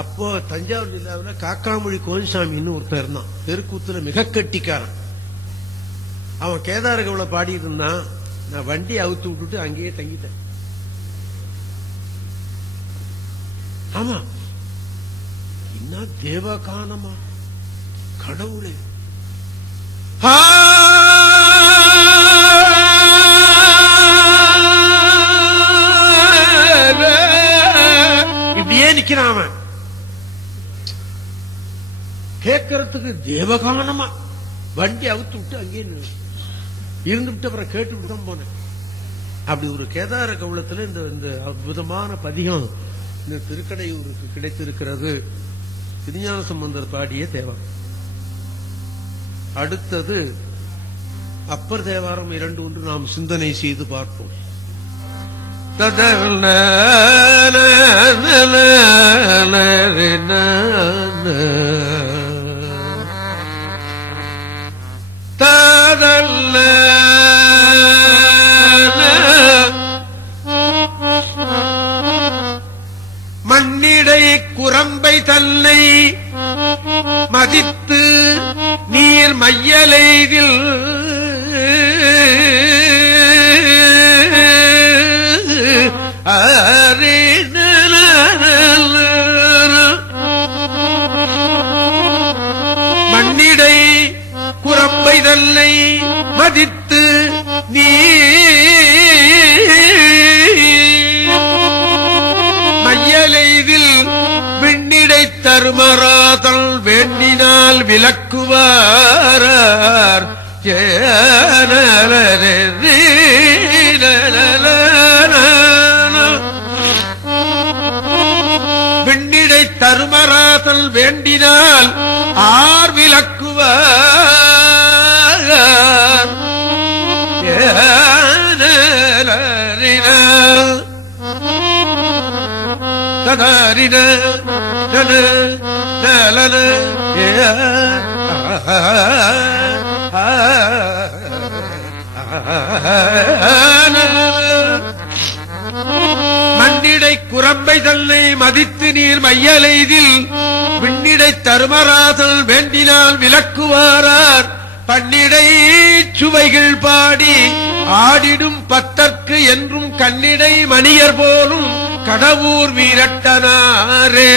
அப்போ தஞ்சாவூர் ஜில்லாவில் காக்காமொழி கோயில்சாமின்னு ஒருத்தர் இருந்தான், தெருக்கூத்துல மிக கட்டிக்காரன். அவன் கேதார கவுளை பாடிட்டு இருந்தான். நான் வண்டி அவுத்து விட்டுட்டு அங்கேயே தங்கிட்டேன். ஆமா, என்ன தேவகானமா கடவுளே. இப்படியே நிக்கிறான் அவன். கேட்கறதுக்கு தேவகானமா வண்டி அவுத்து விட்டு அங்கேயே இருந்துவிட்டு அப்புறம் கேட்டுவிட்டு தான் போனேன். அப்படி ஒரு கேதார கவுளத்துல இந்த அற்புதமான பதிகம் இந்த திருக்கடையூருக்கு கிடைத்திருக்கிறது. திருஞான சம்பந்தர் பாடிய தேவாரம். அடுத்தது அப்பர் தேவாரம் 2 ஒன்று நாம் சிந்தனை செய்து பார்ப்போம். மண்ணிடை குரம்பை தன்னை மதித்து நீர் மையலைதில் மண்ணிடை குரம்பை தன்னை மதித்து நீ மையலைதில் விண்ணிடை தருமராதல் வேண்டினால் விலக்குவார். விண்ணிடை தருமராதல் வேண்டினால் ஆர் விலக்குவார். ததாரின நலன மண்ணிடை குரம்பை தன்னை மதித்து நீர் மையலைதில் விண்ணிடை தருமராதல் வேண்டினால் விலக்குவாரார். பன்னிடை சுவைகள் பாடி ஆடிடும் பத்தற்கு என்றும் கண்ணிடை மணியர் போலும் கடவுர் வீரட்டனாரே.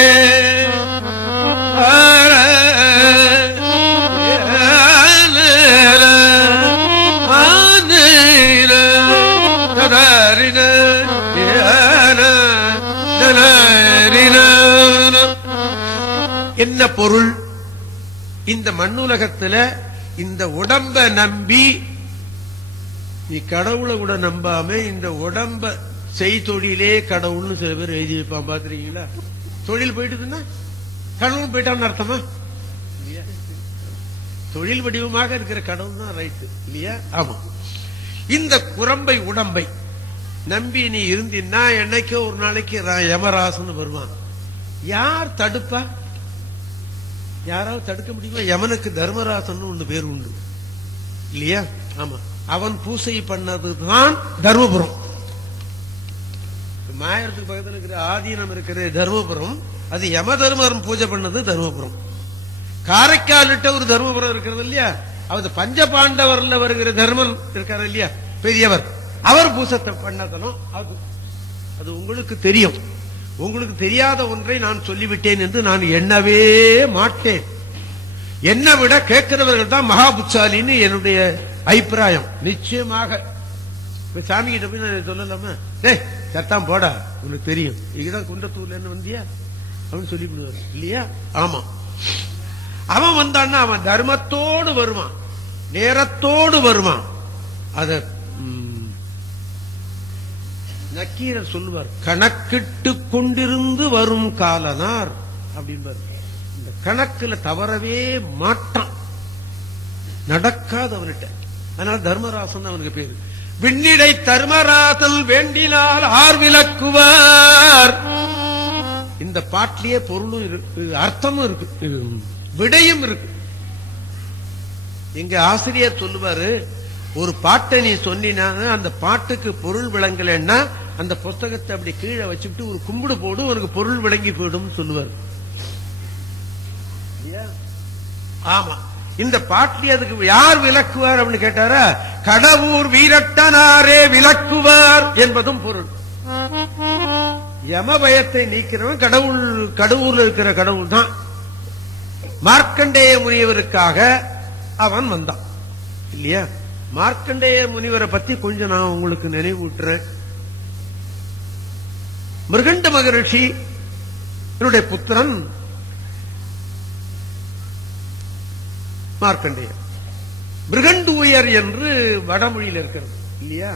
என்ன பொருள்? இந்த மண்ணுலகத்துல இந்த உடம்ப நம்பி நீ கடவுளை கூட நம்பாம இந்த உடம்ப செய்தொழிலே கடவுள்னு சில பேர் எழுதி வைப்பான். பாத்துறீங்களா? தொழில் போயிட்டுதுன்னா கடவுள் போயிட்டான்னு அர்த்தமா? தொழில் வடிவமாக இருக்கிற கடவுள் தான் ரைட்டு இல்லையா? ஆமா. இந்த குரம்பை உடம்பை நம்பி நீ இருந்தின்னா என்னைக்கோ ஒரு நாளைக்கு யமராசன் வருவான். யார் தடுப்பா? யாராவது தடுக்க முடியுமா? யமனுக்கு தர்மராசன் ஒண்ணு பேர் உண்டு இல்லையா? ஆமா. அவன் பூசை பண்ணதுதான் தர்மபுரம். மாயத்துக்கு பக்கத்தில் இருக்கிற ஆதீனம் இருக்கிற தர்மபுரம், அது யம தர்மபுரம் பூஜை பண்ணது தர்மபுரம். காரைக்கால் ஒரு தர்மபுரம் இருக்கிறது இல்லையா? அது பஞ்ச பாண்டவர்ல வருகிற தர்மன் இருக்காரு இல்லையா, பெரியவர், அவர் பூசத்தை பண்ணதனும் அது உங்களுக்கு தெரியும். உங்களுக்கு தெரியாத ஒன்றை நான் சொல்லிவிட்டேன் என்று நான் எண்ணவே மாட்டேன். என்னை விட கேட்கிறவர்கள் தான் மகா புத்தாலின்னு என்னுடைய அபிப்பிராயம். நிச்சயமாக சாமி கிட்ட போய் நான் சொல்லலாமா? டேய் சத்தாம் போடா, உனக்கு தெரியும், இதுதான் குன்றத்தூர்ல என்ன வந்தியா அவன் சொல்லிவிடுவார் இல்லையா? ஆமா. அவன் வந்தான்னா அவன் தர்மத்தோடு வருவான், நேரத்தோடு வருவான். அத நக்கீரர் சொல்லுவார், கணக்கிட்டு கொண்டிருந்து வரும் காலனார் அப்படின்பார். இந்த கணக்குல தவறவே மாட்டான், நடக்காது அவன்கிட்ட. அதனால தர்மராசன் அவனுக்கு பேரு. விண்ணிடை தர்மராசல் வேண்டினால் ஆர் விலக்குவார். இந்த பாட்டிலேயே பொருளும் இருக்கு, அர்த்தமும் இருக்கு, விடையும் இருக்கு. எங்க ஆசிரியர் சொல்லுவாரு, ஒரு பாட்டை நீ சொன்னா அந்த பாட்டுக்கு பொருள் விளங்கலன்னா அந்த புஸ்தகத்தை அப்படி கீழே வச்சுட்டு ஒரு கும்பிடு போடு, உனக்கு பொருள் விளங்கி போயிடும் சொல்லுவார். ஆமா. இந்த பாட்டிலே அதுக்கு யார் விளக்குவார் அப்படின்னு கேட்டாரா, கடவுர் வீரட்டனாரே விளக்குவார் என்பதும் பொருள். யம பயத்தை நீக்கிறவன் கடவுள், கடவுள்ல இருக்கிற கடவுள் தான். மார்க்கண்டேய முனிவருக்காக அவன் வந்தான் இல்லையா? மார்க்கண்டேய முனிவரை பத்தி கொஞ்சம் நான் உங்களுக்கு நினைவூட்டுறேன். மிருகண்ட மகரிஷி என்னுடைய புத்திரன் மார்க்கண்டேயர். மிருகண்டூயர் என்று வடமொழியில் இருக்கிறது இல்லையா?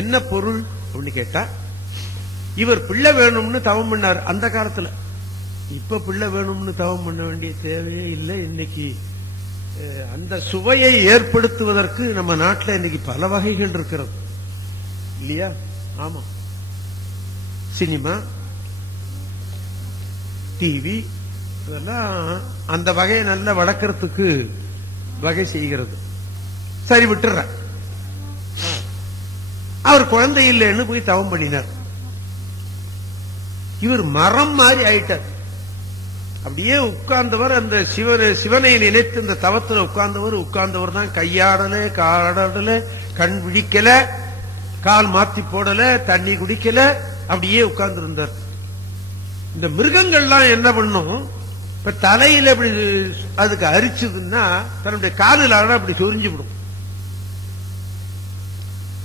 என்ன பொருள் அப்படின்னு கேட்டா, இவர் பிள்ளை வேணும்னு தவம் பண்ணார் அந்த காலத்துல. இப்ப பிள்ளை வேணும்னு தவம் பண்ண வேண்டிய தேவையே இல்லை. இன்னைக்கு அந்த சுவையை ஏற்படுத்துவதற்கு நம்ம நாட்டில் இன்னைக்கு பல வகைகள் இருக்கிறது இல்லையா? ஆமா, சினிமா, டிவி, இதெல்லாம் அந்த வகையை நல்லா வளர்க்கறதுக்கு வகை செய்கிறது. சரி, விட்டுற. அவர் குழந்தை இல்லைன்னு போய் தவம் பண்ணினார். இவர் மரம் மாதிரி ஆயிட்டார். அப்படியே உட்கார்ந்தவர், அந்த சிவனை நினைத்து இந்த தவத்தில் உட்கார்ந்தவர் தான் கையாடல, காடல, கண் விழிக்கல, கால் மாத்தி போடல, தண்ணி குடிக்கல, அப்படியே உட்கார்ந்து இருந்தார். இந்த மிருகங்கள்லாம் என்ன பண்ணும், இப்ப தலையில அப்படி அதுக்கு அரிச்சதுன்னா தன்னுடைய காலில் அப்படி சொரிஞ்சு விடும்.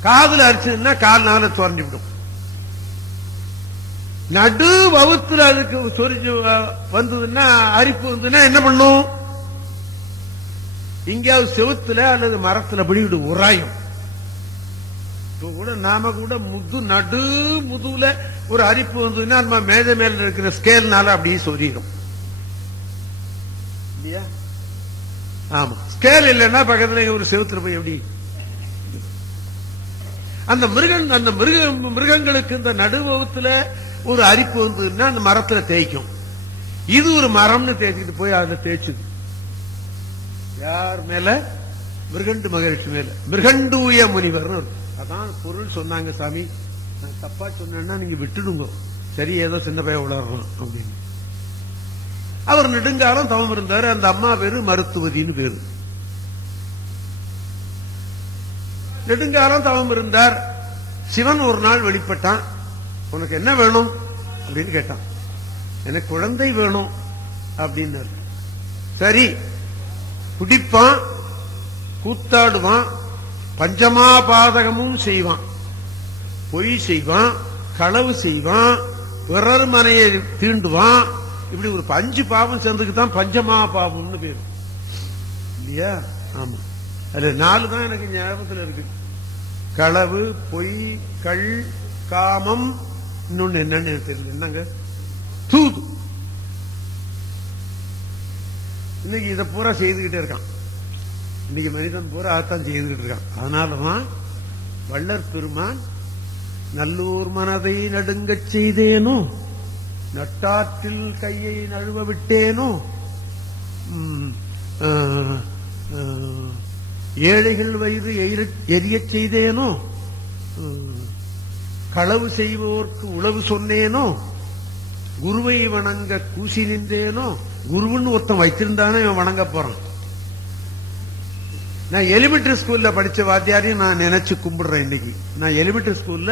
காதுல அரிச்சதுன்னா கால்னால சொரிஞ்சு விடும். நடு வவுத்துல அதுக்கு சொரிஞ்சு வந்ததுன்னா, அரிப்பு வந்ததுன்னா என்ன பண்ணும், இங்கேயாவது செவுத்துல அல்லது மரத்துல பிடிவிடு உராயும். கூட நாம கூட நடு முதுகுல ஒரு அரிப்பு வந்ததுன்னா நம்ம மேஜை மேல இருக்கிற ஸ்கேல்னால அப்படியே சொரியும் இல்லையா? ஆமா, ஸ்கேல் இல்லைன்னா பக்கத்துல ஒரு செவுத்துல போய் எப்படி. அந்த மிருகங்களுக்கு இந்த நடுவத்துல ஒரு அரிப்பு வந்ததுன்னா அந்த மரத்துல தேய்க்கும். இது ஒரு மரம்னு தேய்ச்சிட்டு போய் அதுல தேய்ச்சுது. யார் மேல? மிருகண்டு மகரிஷி மேல. மிருகண்டூய முனிவர். அதான் பொருள் சொன்னாங்க. சாமி, நான் தப்பா சொன்னேன்னா நீங்க விட்டுடுங்க, சரி ஏதோ சின்ன பையன் உளறணும் அப்படின்னு. அவர் நெடுங்காலம் தவம் இருந்தாரு. அந்த அம்மா பேரு மருத்துவதின்னு பேரு. நெடுங்காலம் தவம் இருந்தார். சிவன் ஒரு நாள் வெளிப்பட்டான். உனக்கு என்ன வேணும் அப்படின்னு கேட்டான். எனக்கு குழந்தை வேணும் அப்படின்னு. சரி, குடிப்பான், கூத்தாடுவான், பஞ்சமாபாதகமும் செய்வான், பொய் செய்வான், களவு செய்வான், பிறர் மனையை தீண்டுவான். இப்படி ஒரு 5 பாவம் சேர்ந்துக்குதான் பஞ்சமா பாவம்னு பேரு இல்லையா? ஆமா, அதுல 4 தான் எனக்கு ஞாபகத்தில் இருக்கு. களவு, பொய், கள், காமம், இன்னொன்னு என்னன்னு தெரியல. என்னங்க? தூது. இன்னைக்கு இதை பூரா செய்துகிட்டே இருக்கான். இன்னைக்கு மனிதன் பூரா அதான் செய்துகிட்டு இருக்கான். அதனாலதான் வள்ளற் பெருமான் நல்லூர் மனதை நடுங்கச் செய்தேனோ, நட்டாற்றில் கையை நழுவ விட்டேனோ, ஏழைகள் வயிறு எரியச் செய்தேனோ, களவு செய்வோர்க்கு உளவு சொன்னேனோ, குருவை வணங்க கூசி நின்றேனோ. குருவுன்னு ஒருத்தன் வைத்திருந்தானே இவன் வணங்க போறான். நான் எலிமெண்டரி ஸ்கூல்ல படிச்ச வாத்தியாரையும் நான் நினைச்சு கும்பிடுறேன். இன்னைக்கு நான் எலிமெண்டரி ஸ்கூல்ல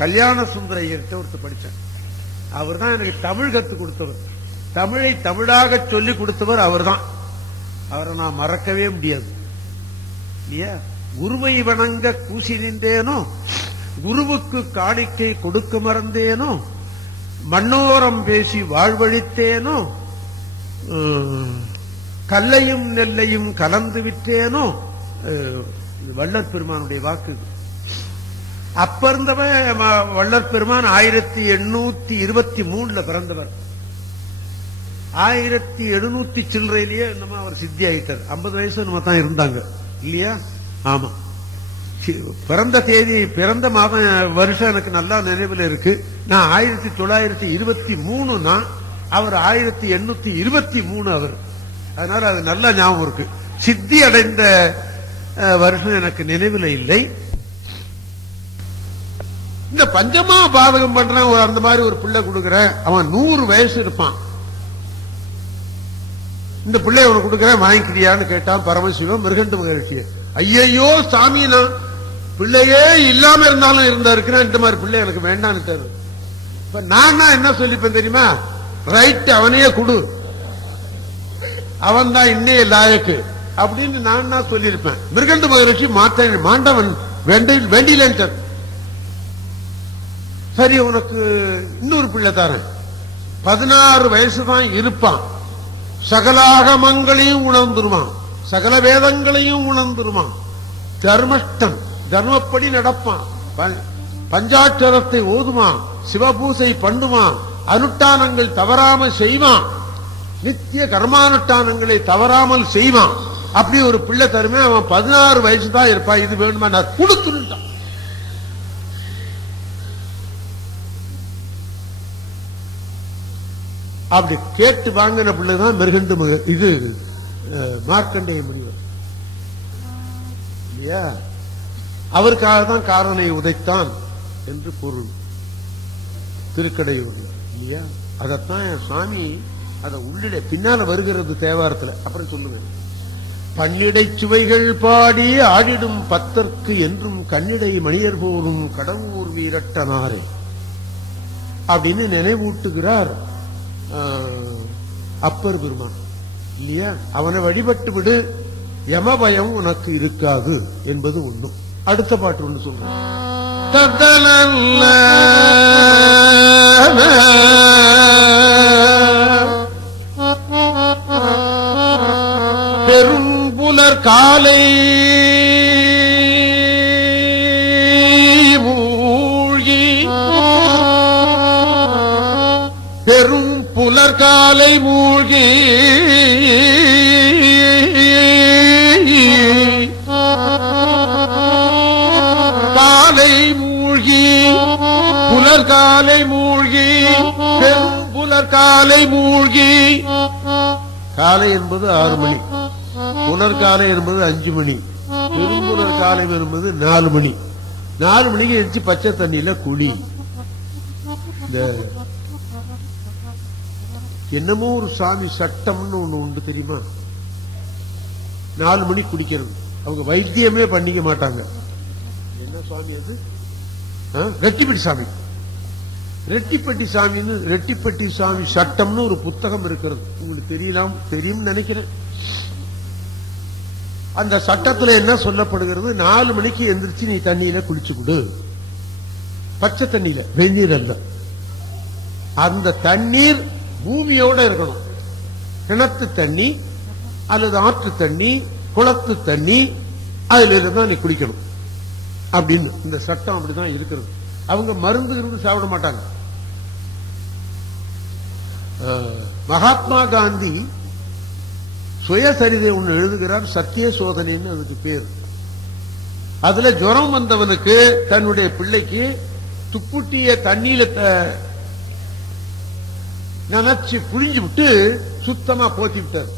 கல்யாண சுந்தர ஐயர்கிட்ட ஒருத்தர் படிச்சேன். அவர் தான் எனக்கு தமிழ் கத்து கொடுத்தவர். தமிழை தமிழாக சொல்லி கொடுத்தவர் அவர் தான். அவரை நான் மறக்கவே முடியாது இல்லையா? குருவை வணங்க கூசி நின்றேனோ, குருவுக்கு காணிக்கை கொடுக்க மறந்தேனோ, மண்ணோரம் பேசி வாழ்வழித்தேனோ, கல்லையும் நெல்லையும் கலந்து விட்டேனோ. வள்ளற் பெருமானுடைய வாக்கு. அப்ப இருந்தவன் வள்ளற் பெருமான் 1823 பிறந்தவர். 1700 சில்லறையிலேயே நம்ம அவர் சித்தி ஆயிட்டார். 50 வயசு நம்ம தான் இருந்தாங்க இல்லையா? ஆமா, பிறந்த தேதி, பிறந்த மாதம், வருஷம் எனக்கு நல்லா நினைவில் இருக்கு. நான் 1923 அவர் 1823 அவர். அதனால அது நல்ல ஞாபகம் இருக்கு. சித்தி அடைந்த வருஷம் எனக்கு நினைவில் இல்லை. இந்த பஞ்சமா பாதகம் பண்றேன், அந்த மாதிரி ஒரு பிள்ளை கொடுக்கிறேன், அவன் 100 வயசு இருப்பான். இந்த பிள்ளை அவனுக்கு கொடுக்கிறேன், வாங்கிக்கிறியான்னு கேட்டான் பரமசிவம் மிருகண்டு மகரிஷி. ஐயையோ சாமி, நான் பிள்ளையே இல்லாம இருந்தாலும் இருக்கிறேன், இந்த மாதிரி பிள்ளை எனக்கு வேண்டான்னு. இப்ப நான் என்ன சொல்லிப்பேன் தெரியுமா? ரைட், அவனையே கொடு, அவன் தான் இன்னே லாயக்கு அப்படின்னு நான் சொல்லியிருப்பேன். மிருகண்டு மகரிஷி மாண்டவன் வேண்டியில. சரி, உனக்கு இன்னொரு பிள்ளை தரேன், 16 வயசு தான் இருப்பான், சகலாகமங்களையும் உணர்ந்துருவான், சகல வேதங்களையும் உணர்ந்துருவான். தர்மஷ்டன், தர்மப்படி நடப்பான். பஞ்சாட்சரத்தை ஓதுவான், சிவபூசை பண்ணுவான், அனுஷ்டானங்கள் தவறாமல் செய்வான், நித்திய கர்மானுஷ்டானங்களை தவறாமல் செய்வான். அப்படி ஒரு பிள்ளை தருமே. அவன் 16 வயசு தான் இருப்பான். இது வேணுமா நான் கொடுத்துட்டான். அப்படி கேட்டு வாங்கின பிள்ளைதான் மிருகண்டு இது மார்க்கண்டேய முனிவர் இல்லையா? அவருக்காக தான் காரனை உதைத்தான் என்று பொருள் திருக்கடையூர் இல்லையா? அதத்தான் சுவாமி அத உள்ளிட பின்னால வருகிறது தேவாரத்தில். அப்புறம் சொல்லுவேன். பன்னிடை சுவைகள் பாடி ஆடிடும் பத்தற்கு என்றும் கண்ணிடை மணியர் போரும் கடவுர் வீரட்டனாரே அப்படின்னு நினைவூட்டுகிறார் அப்பர் பெருமான் இல்லையா? அவனை வழிபட்டு விடு, யம பயம் உனக்கு இருக்காது என்பது ஒண்ணும். அடுத்த பாட்டு ஒண்ணு சொல்றேன். பெரும்புலர் காலை மூழ்கி, பெரும் புலர்காலை மூழ்கி காலை மூழ்கி புலர்காலை மூழ்கி பெரும் புலர்காலை மூழ்கி. காலை என்பது 6 மணி, புலர்காலை என்பது 5 மணி, பெரும்புலர் காலை என்பது 4 மணி. 4 மணிக்கு எடுத்து பச்சை தண்ணியில குளி. இந்த என்னமோ ஒரு சாமி சட்டம்னு ஒண்ணு உண்டு தெரியுமா? 4 மணி குடிக்கிறது. அவங்க வைத்தியமே பண்ணிக்க மாட்டாங்க. என்ன சாமி அது? ரெட்டிப்பட்டி சாமி. ரெட்டிப்பட்டி சாமின்னு ரெட்டிப்பட்டி சாமி சட்டம்னு ஒரு புத்தகம் இருக்கிறது. உங்களுக்கு தெரியும் நினைக்கிறேன். அந்த சட்டத்துல என்ன சொல்லப்படுகிறது? 4 மணிக்கு எந்திரிச்சு நீ தண்ணியில குளிச்சு கொடு. பச்சை தண்ணியில, வெந்நீர் அல்ல. அந்த தண்ணீர் பூமியோட இருக்கணும். கிணத்து தண்ணி அல்லது ஆற்று தண்ணி, குளத்து தண்ணி, அதுல இருந்தா நீ குளிக்கணும் அப்படின்னு இந்த சட்டம் அப்படிதான் இருக்கிறது. அவங்க மருந்து இருந்து சாப்பிட மாட்டாங்க. மகாத்மா காந்தி சுயசரிதை ஒன்று எழுதுகிறார், சத்திய சோதனைன்னு அதுக்கு பேர். அதுல ஜுரம் வந்தவனுக்கு தன்னுடைய பிள்ளைக்கு துப்புட்டிய தண்ணியில நினைச்சு புழிஞ்சு விட்டு சுத்தமா போத்தி விட்டார்.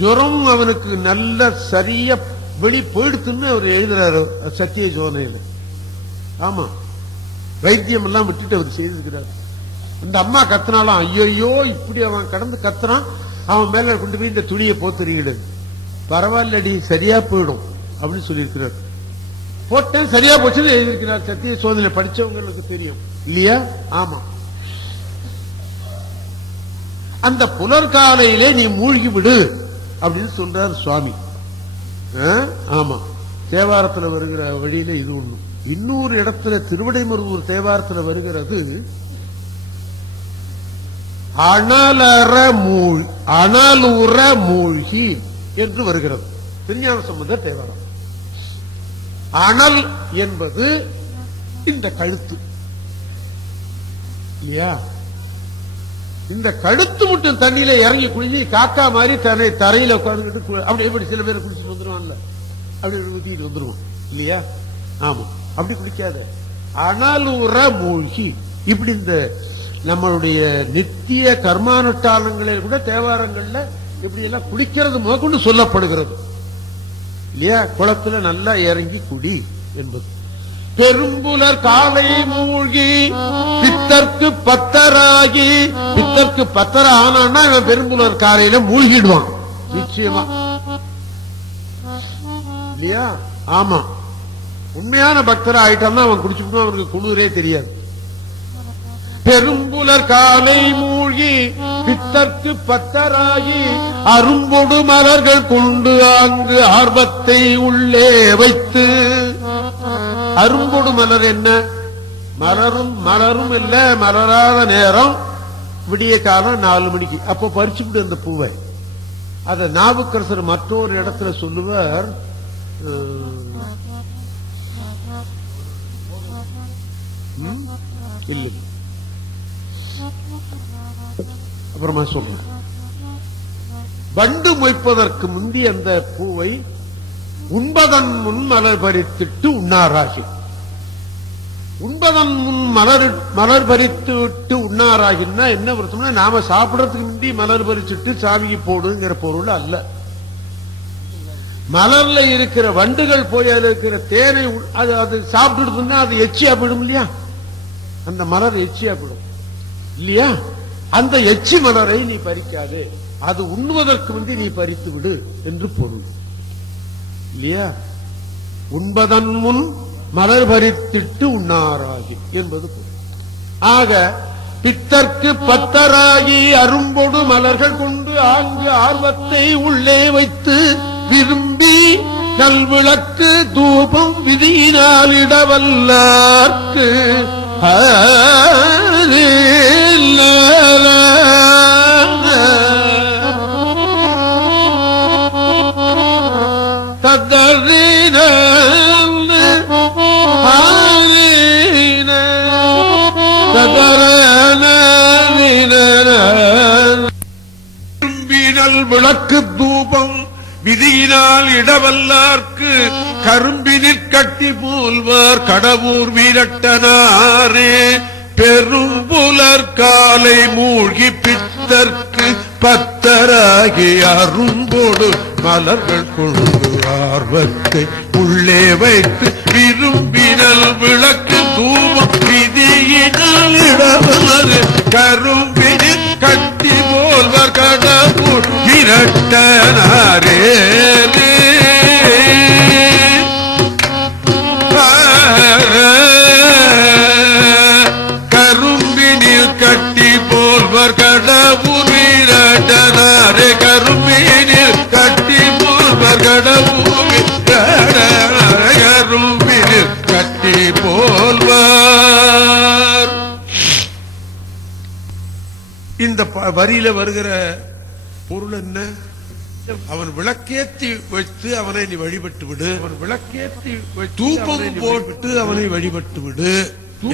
ஜுரம் அவனுக்கு நல்ல சரியா வெளி போயிடுத்துன்னு அவர் எழுதுறாரு சத்திய சோதனையில. ஆமா, வைத்தியம் எல்லாம் விட்டுட்டு அவர் செய்திருக்கிறார். அந்த அம்மா கத்தினாலும் ஐயோ இப்படி அவன் கடந்து கத்துறான், அவன் மேல கொண்டு போய் இந்த துணியை போத்துறீடு, பரவாயில்லடி சரியா போயிடும் அப்படின்னு சொல்லியிருக்கிறார். போட்டேன் சரியா போச்சுன்னு எழுதியிருக்கிறார். சத்திய சோதனை படிச்சவங்களுக்கு தெரியும் இல்லையா? ஆமா. அந்த புலர்காலையிலே நீ மூழ்கி விடு அப்படின்னு சொல்றார் சுவாமி. ஆமா, தேவாரத்தில் வருகிற வழியில இது ஒண்ணு. இன்னொரு இடத்துல திருவிடைமருதூர் தேவாரத்தில் வருகிறது, அனலுற மூழ்கி என்று வருகிறது. திருஞான சம்பந்தர் தேவாரம். அனல் என்பது இந்த கழுத்து இல்லையா? இந்த கழுத்து மட்டும் தண்ணியில இறங்கி குளிஞ்சு காக்கா மாதிரி தரையில உட்கார்ந்துட்டு அப்படி எப்படி சில பேர் குளிச்சுட்டு வந்துருவான்ல, அப்படி ஊத்திட்டு வந்துருவோம் இல்லையா? ஆமா, அப்படி குளிக்காத. அனலுற மூழ்கி. இப்படி இந்த நம்மளுடைய நித்திய கர்மானுஷ்டானங்களில் கூட தேவாரங்கள்ல இப்படி எல்லாம் குளிக்கிறது முதற்கொண்டு சொல்லப்படுகிறது இல்லையா? குளத்துல நல்லா இறங்கி குடி என்பது. பெரும்புலர் காலை மூழ்கி பித்தர்க்கு பத்தராகி, பித்தர்க்கு பத்தர ஆனான்னா பெரும்புலர் காலையில மூழ்கிடுவான் நிச்சயமா இல்லையா? ஆமா, உண்மையான பக்தரா ஆயிட்டான்னா அவன் குடிச்சுக்கணும், அவனுக்கு குளிரே தெரியாது. பெரும்புலர் காலை மூழ்கி பித்தர்க்கு பத்தராகி அரும்பொடு மலர்கள் கொண்டு அங்கு ஆர்வத்தை உள்ளே வைத்து. அரும்பொடு மலர் என்ன? மலரும் இல்ல, மலராத நேரம் விடிய காலம் 4 மணிக்கு. அப்போ பறிச்சுக்கிட்டு அந்த பூவை அத நாவுக்கரசர் மற்றொரு இடத்துல சொல்லுவார். இல்லை, அப்புறமா சொல்றேன். வண்டு மொய்ப்பதற்கு முந்தி அந்த பூவை உண்பதன் முன் மலர் பறித்துட்டு உண்ணாராகி. உண்பதன் முன் மலர் பறித்து விட்டு உண்ணாராகின்னா என்ன பொறுத்தோம்னா, நாம சாப்பிடறதுக்கு முந்தி மலர் பறிச்சுட்டு சாமிக்கு போடுங்கிற பொருள் அல்ல. மலர்ல இருக்கிற வண்டுகள் போய் அதுல இருக்கிற தேனை அது சாப்பிட்டுடுதுன்னா அது எச்சியா போயிடும் இல்லையா? அந்த மலர் எச்சியா போயிடும் இல்லையா? அந்த எச்சி மலரை நீ பறிக்காதே, அது உண்ணுவதற்கு முந்தி நீ பறித்து விடு என்று பொருள் இல்லையா? உண்பதன் முன் மலர் பறித்திட்டு உண்ணாராகி என்பது பொருள். ஆக பித்தர்க்கு பத்தராகி அரும்பொடு மலர்கள் கொண்டு ஆங்கு ஆர்வத்தை உள்ளே வைத்து விரும்பி கல்விளக்கு தூபம் விதியினால் இடவல்லார்க்கு விளக்கு தூபம் விதியினால் இடவல்லார்க்கு கரும்பினிற் கட்டி போல்வார் கடவுர் வீரட்டனாரே. பெரும்புலர் காலை மூழ்கி பித்தர்க்கு பத்தராகி அரும்பொடு மலர்கள் கொண்டு ஆர்வத்தை உள்ளே வைத்து விரும்பினல் விளக்கு தூபம் விதியினால் இடவல்லார் கரும்பினிற் கட்டி போல்வார் கடவுர் வீரட்டனாரே. கரும்பினில் கட்டி போல்வர் கடவுர் வீரட்டனாரே. கரும்பினில் கட்டி போல்வர் கடவுர் வீரட்டனாரே. கரும்பினில் கட்டி போல்வர். இந்த வரியில வருகிற பொருள் என்ன? அவன் விளக்கேற்றி வைத்து அவனை நீ வழிபட்டு விடு, அவன் விளக்கேற்றி தூபம் போட்டு அவனை வழிபட்டு விடு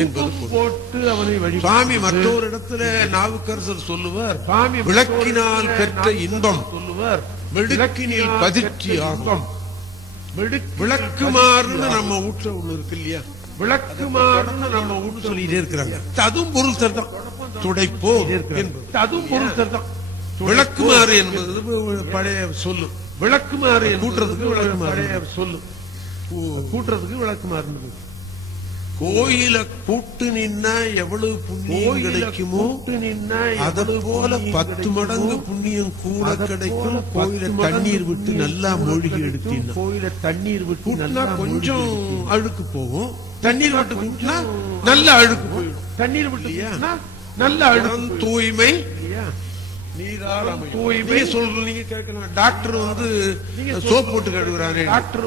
என்பது போட்டு அவனை வழி. சுவாமி மற்றொரு இடத்துல நாவுக்கரசர் சொல்லுவார், சுவாமி விளக்கினால் பெற்ற இன்பம் சொல்லுவார், விளக்கினில் பதிற்றி ஆகும். விளக்குமாறுன்னு நம்ம ஊற்ற ஒண்ணு இருக்கு இல்லையா? விளக்குமாறுன்னு நம்ம ஊற்ற சொல்லிட்டே இருக்கிறாங்க. அதுவும் பொருள் தர்தான். துடைப்போ என்பது அதுவும் பொருள் தர்தான். விளக்குமாறு என்பது பழைய சொல்லு. விளக்குமாறு கூட்டுறதுக்கு விளக்குமாறு சொல்லு. கூட்டுறதுக்கு விளக்குமாறு. கோயில கூட்டு நின்னா எவ்வளவு புண்ணியம் கிடைக்குமோ அது போல 10 மடங்கு புண்ணியம் கூட கிடைக்கும். கோயில தண்ணீர் விட்டு நல்லா மூழ்கி எடுத்தீங்கன்னா, கோயில தண்ணீர் விட்டு கொஞ்சம் அழுக்கு போகும். தண்ணீர் விட்டு கூட்டினா நல்ல அழுக்கு போயிடும். தண்ணீர் விட்டு நல்ல அழுக்கு தூய்மை தூய்மை சொல்றீங்க கேட்கலாம். டாக்டர் சோப் போட்டு கழுவுறாரு. டாக்டர்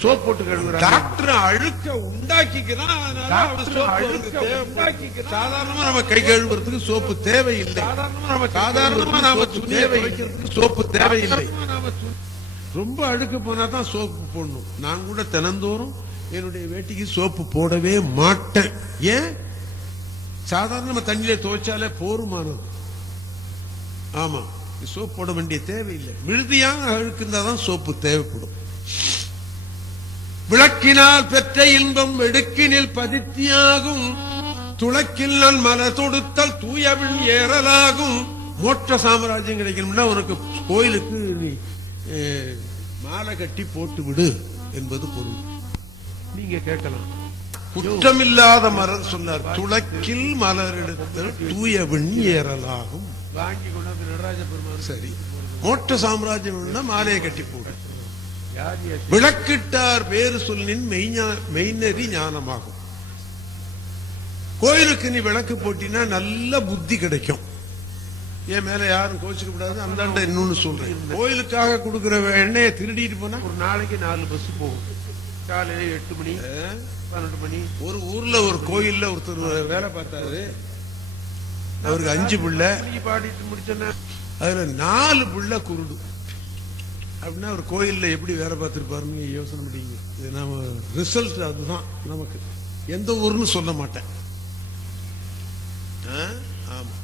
சோப் போட்டு கழுவுறாரு. டாக்டர் அழுக்க உண்டாக்கிக்கிறான். சாதாரணமா நம்ம கை கழுவுறதுக்கு சோப்பு தேவையில்லை. சாதாரணமா நாம துணியை வைக்கிறதுக்கு சோப்பு தேவையில்லை. ரொம்ப அழுக்கு போனாதான் சோப்பு போடணும். நான் கூட தினந்தோறும் என்னுடைய வேட்டிக்கு சோப்பு போடவே மாட்டேன். ஏன்? சாதாரண தண்ணியில துவைச்சாலே போருமானது. ஆமா, சோப்பு போட வேண்டிய தேவையில்லை. விழுதியாக அழுக்கு இருந்தாதான் சோப்பு தேவைப்படும். விளக்கினால் பெற்ற இன்பம் வெடுக்கினில் பதித்தியாகும். துளக்கில் நல் மலர் தொடுத்தல் தூயவின் ஏறலாகும். மோட்ச சாம்ராஜ்யம் கிடைக்கணும்னா உனக்கு கோயிலுக்கு நீ மாலை கட்டி போட்டு விடு என்பது பொருள். நீங்க கேட்கலாம், குற்றமில்லாத மலர் சொன்னார். துளக்கில் மலர் எடுத்தல் தூயவின் ஏறலாகும். வாங்கி கொண்டாந்து நடராஜ பெருமாள். சரி, மோட்ச சாம்ராஜ்யம் மாலையை கட்டி போடு. விளக்கிட்டார் பேரு சொல்லின் மெய்நெறி ஞானமாகும். கோயிலுக்கு நீ விளக்கு போட்டினா நல்ல புத்தி கிடைக்கும். என் மேல யாரும் கோச்சுக்க கூடாது. அந்தாண்ட இன்னொன்னு சொல்றேன். கோயிலுக்காக கொடுக்கிற எண்ணெயை திருடிட்டு போனா ஒரு நாளைக்கு 4 பஸ் போகும். காலையில 8 மணி 12 மணி. ஒரு ஊர்ல ஒரு கோயில்ல ஒருத்தர் வேலை பார்த்தாரு. அவருக்கு 5 பிள்ளை. பாடிட்டு முடிச்சோன்னா அதுல 4 பிள்ளை குருடு. அப்படின்னா ஒரு கோயில்ல எப்படி வேலை பார்த்திருப்பாருன்னு யோசனை முடியுங்க. இது நம்ம ரிசல்ட் அதுதான். நமக்கு எந்த ஊர்னு சொல்ல மாட்டேன். ஆமா,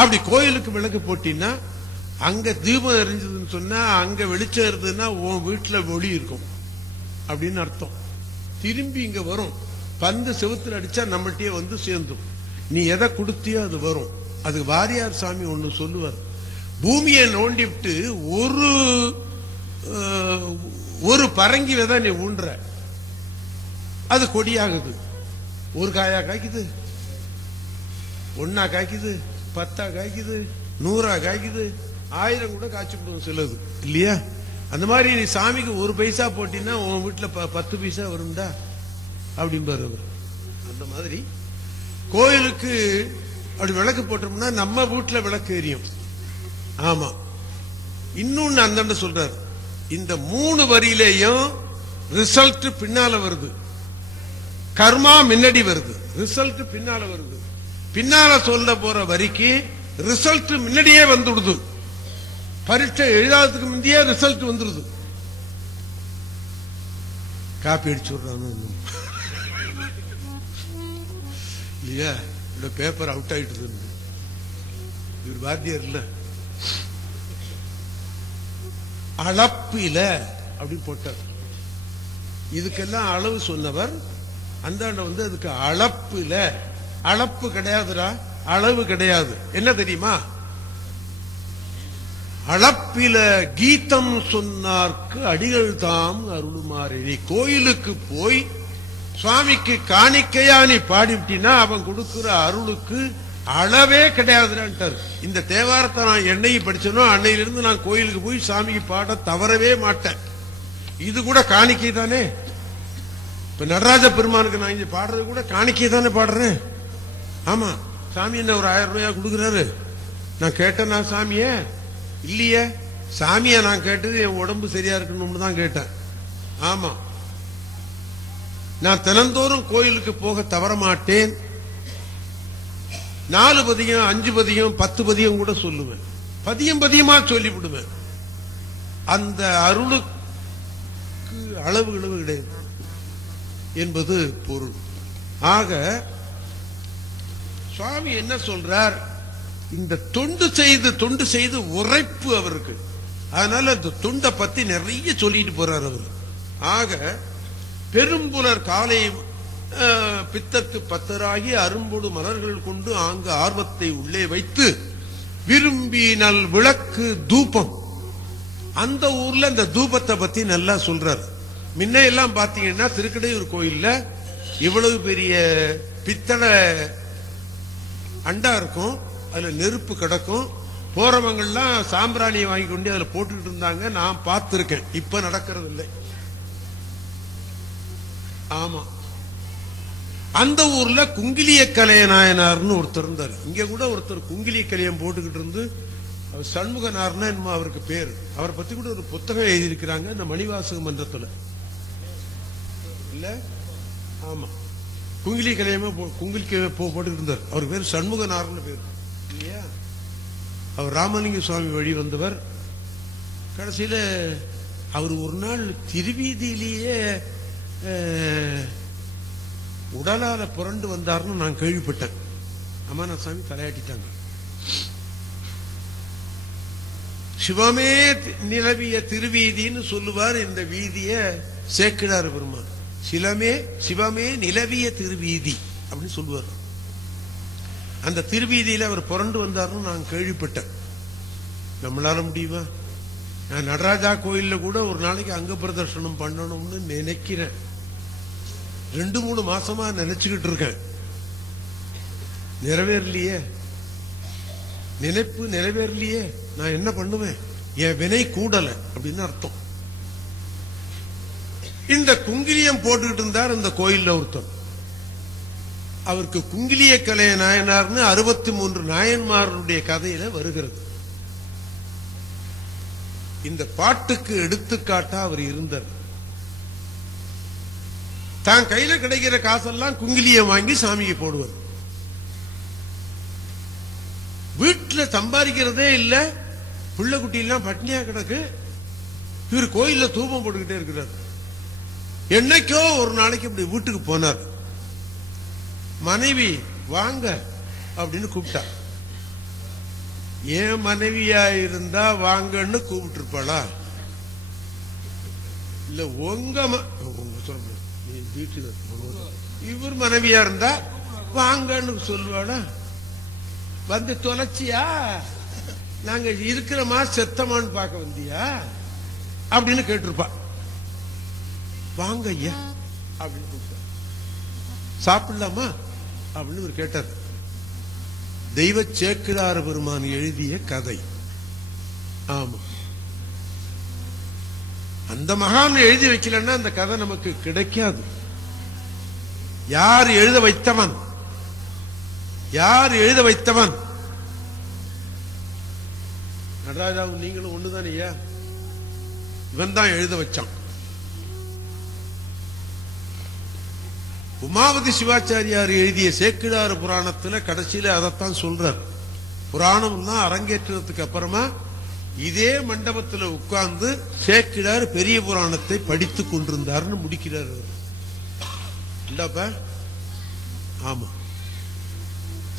அப்படி கோயிலுக்கு விளக்கு போட்டீங்கன்னா அங்க தீபம் எரிஞ்சதுன்னு சொன்னா அங்க வெளிச்சம் இருந்ததுன்னா உன் வீட்டுல ஒளி இருக்கும் அப்படின்னு அர்த்தம். திரும்பி இங்க வரும். பந்து செவுத்துல அடிச்சா நம்மள்டே வந்து சேர்ந்தும். நீ எதை கொடுத்தியோ அது வரும். அது வாரியார் சாமி ஒண்ணு சொல்லுவார். பூமியை நோண்டி விட்டு ஒரு பரங்கி விதை நீ ஊன்ற, அது கொடியாகுது. ஒரு காயா காய்க்குது, 1 காய்க்குது, 10 காய்க்குது, 100 காய்க்குது, 1000 கூட காய்ச்சி விடுவோம் சிலது இல்லையா? அந்த மாதிரி நீ சாமிக்கு 1 பைசா போட்டீங்கன்னா உன் வீட்டுல 10 பைசா வரும்டா அப்படின்பாரு. அந்த மாதிரி கோயிலுக்கு அப்படி விளக்கு போட்டோம்னா நம்ம வீட்டுல விளக்கு எரியும். ஆமா, இன்னொன்னு அந்தாண்ட சொல்றாரு. இந்த 3 வரியிலேயும் ரிசல்ட் பின்னால வருது, கர்மா முன்னாடி வருது, ரிசல்ட் பின்னால வருது. பின்னால சொல்ல போற வரிக்கு ரிசல்ட் முன்னாடியே வந்துடுது. பரீட்சை எழுதாததுக்கு முந்தையே ரிசல்ட் வந்துடுது. காப்பி அடிச்சு விடுறாங்க இல்லையா? இந்த பேப்பர் அவுட் ஆயிட்டு இவர் வாத்தியார் இல்ல, அளப்பில அப்படின்னு போட்டார். இதுக்கெல்லாம் அளவு சொன்னவர். அந்தாண்ட வந்து அதுக்கு அளப்பில, அளப்பு கிடையாதுடா, அளவு கிடையாது. என்ன தெரியுமா? அளப்பில கீதம் சொன்னார்க்கு அடிகள் தாம் அருளுமாறு. நீ கோயிலுக்கு போய் சுவாமிக்கு காணிக்கையா நீ பாடிவிட்டினா அவன் கொடுக்கிற அருளுக்கு அளவே கிடையாதுன்ட்டார். இந்த தேவாரத்தை நான் என்னைக்கு படிச்சனோ அன்னையிலிருந்து நான் கோயிலுக்கு போய் சாமிக்கு பாட தவறவே மாட்டேன். இது கூட காணிக்கை தானே. இப்ப நடராஜ பெருமானுக்கு நான் இங்க பாடுறது கூட காணிக்கை தானே பாடுறேன். ஆமா, சாமி என்ன ஒரு 1000 ரூபாய் கொடுக்குறாரு? நான் கேட்டேன் நான் சாமிய இல்லையே. சாமிய நான் கேட்டது என் உடம்பு சரியா இருக்கணும்னு தான் கேட்டேன். ஆமா, நான் தினந்தோறும் கோயிலுக்கு போக தவற மாட்டேன். 4 பதியம் 5 பதியம் 10 பதியம் கூட சொல்லுவேன். பதியமா சொல்லிவிடுவேன். அந்த அருளுக்கு அளவு கிடையாது என்பது பொருள். ஆக சுவாமி என்ன சொல்றார்? இந்த தொண்டு செய்து உரைப்பு அவருக்கு. அதனால அந்த தொண்டை பத்தி நிறைய சொல்லிட்டு போறார் அவர். ஆக பெரும்புலர் காலை பித்தத்து பத்தராகி அரும்பொடு மலர்கள் கொண்டு ஆங்கு ஆர்வத்தை உள்ளே வைத்து விரும்பி நல் விளக்கு தூபம். அந்த ஊர்ல இந்த தூபத்தை பத்தி நல்லா சொல்றார். முன்ன எல்லாம் பாத்தீங்கன்னா திருக்கடையூர் கோயில்ல இவ்வளவு பெரிய பித்தளை அண்டா இருக்கும், அதுல நெருப்பு கிடக்கும். போறவங்கெல்லாம் சாம்பிராணியை வாங்கி கொண்டு அதுல போட்டுக்கிட்டு இருந்தாங்க. நான் பார்த்திருக்கேன். இப்ப நடக்கிறது இல்லை. ஆமா, அந்த ஊர்ல குங்கிலிய கலைய நாயனார்னு ஒருத்தர் இருந்தார். இங்க கூட ஒருத்தர் குங்கிலிய கலையம் போட்டுக்கிட்டு இருந்து சண்முகனார்னா என்னமோ அவருக்கு பேர். அவரை பத்தி கூட ஒரு புத்தகம் எழுதியிருக்கிறாங்க இந்த மணிவாசக மன்றத்துல இல்ல. ஆமா, குங்கிலிய கலையமே போட்டுக்கிட்டு இருந்தார். அவருக்கு பேர் சண்முகனார்னு பேர் இல்லையா? அவர் ராமலிங்க சுவாமி வழி வந்தவர். கடைசியில அவர் ஒரு நாள் திருவீதியிலேயே உடலால புரண்டு வந்தார்னு நான் கேள்விப்பட்டேன். அம்மா சாமி தலையாட்டிட்டாங்க. சிவமே நிலவிய திருவீதின்னு சொல்லுவார் இந்த வீதிய சேக்கிழார் பெருமான். சிவமே நிலவிய திருவீதி அப்படின்னு சொல்லுவார். அந்த திருவீதியில அவர் புரண்டு வந்தார்னு நான் கேள்விப்பட்டேன். நம்மளால முடியுமா? நான் நடராஜா கோயில்ல கூட ஒரு நாளைக்கு அங்க பிரதர்ஷனம் பண்ணணும்னு நினைக்கிறேன். 2-3 மாசமா நினைச்சுக்கிட்டு இருக்கேன். நிறைவேறலையே, நினைப்பு நிறைவேறலையே. நான் என்ன பண்ணுவேன்? என் வினை கூடல அப்படின்னு அர்த்தம். இந்த குங்கிலியம் போட்டுக்கிட்டு இருந்தார் இந்த கோயில்ல ஒருத்தர். அவருக்கு குங்கிலிய கலைய நாயனார்னு 63 நாயன்மாருடைய கதையில வருகிறது. இந்த பாட்டுக்கு எடுத்துக்காட்டா அவர் இருந்தார். தான் கையில கிடைக்கிற காசெல்லாம் குங்கிலியம் வாங்கி சாமிக்கு போடுவார். வீட்டுல சம்பாதிக்கிறதே இல்ல, பிள்ளை குட்டி எல்லாம் பட்னியா கிடக்கு. இவர் கோயில்ல தூபம் போட்டுக்கிட்டே இருக்கிறார். என்னைக்கோ ஒரு நாளைக்கு இப்படி வீட்டுக்கு போனார். மனைவி வாங்க அப்படின்னு கூப்பிட்டா. ஏன் மனைவியா இருந்தா வாங்கன்னு கூப்பிட்டு இருப்பாளா? இல்ல உங்க இவர் மனைவியா இருந்தா வாங்கன்னு சொல்லுவாளா? வந்து தொலைச்சியா, நாங்க இருக்கிறமா செத்தமான்னு பார்க்க வந்தியா அப்படின்னு கேட்டிருப்பா. வாங்க ஐயா அப்படின்னு கூப்பிட்டா. சாப்பிடலாமா அப்படின்னு இவர் கேட்டார். தெய்வ சேக்கிழார் பெருமான் எழுதிய கதை. ஆமா, அந்த மகான் எழுதி வைக்கலன்னா அந்த கதை நமக்கு கிடைக்காது. யார் எழுத வைத்தவன்? யார் எழுத வைத்தவன்? நடராஜாவும் நீங்களும் ஒண்ணுதானே. இவன் தான் எழுத வச்சான். உமாவதி சிவாச்சாரியார் எழுதிய சேக்கிழார் புராணத்துல கடைசியில அதைத்தான் சொல்றார். புராணம் தான் அரங்கேற்றத்துக்கு அப்புறமா இதே மண்டபத்தில் உட்கார்ந்து சேக்கிழார் பெரிய புராணத்தை படித்துக் கொண்டிருந்தார்னு முடிக்கிறார். ஆமா,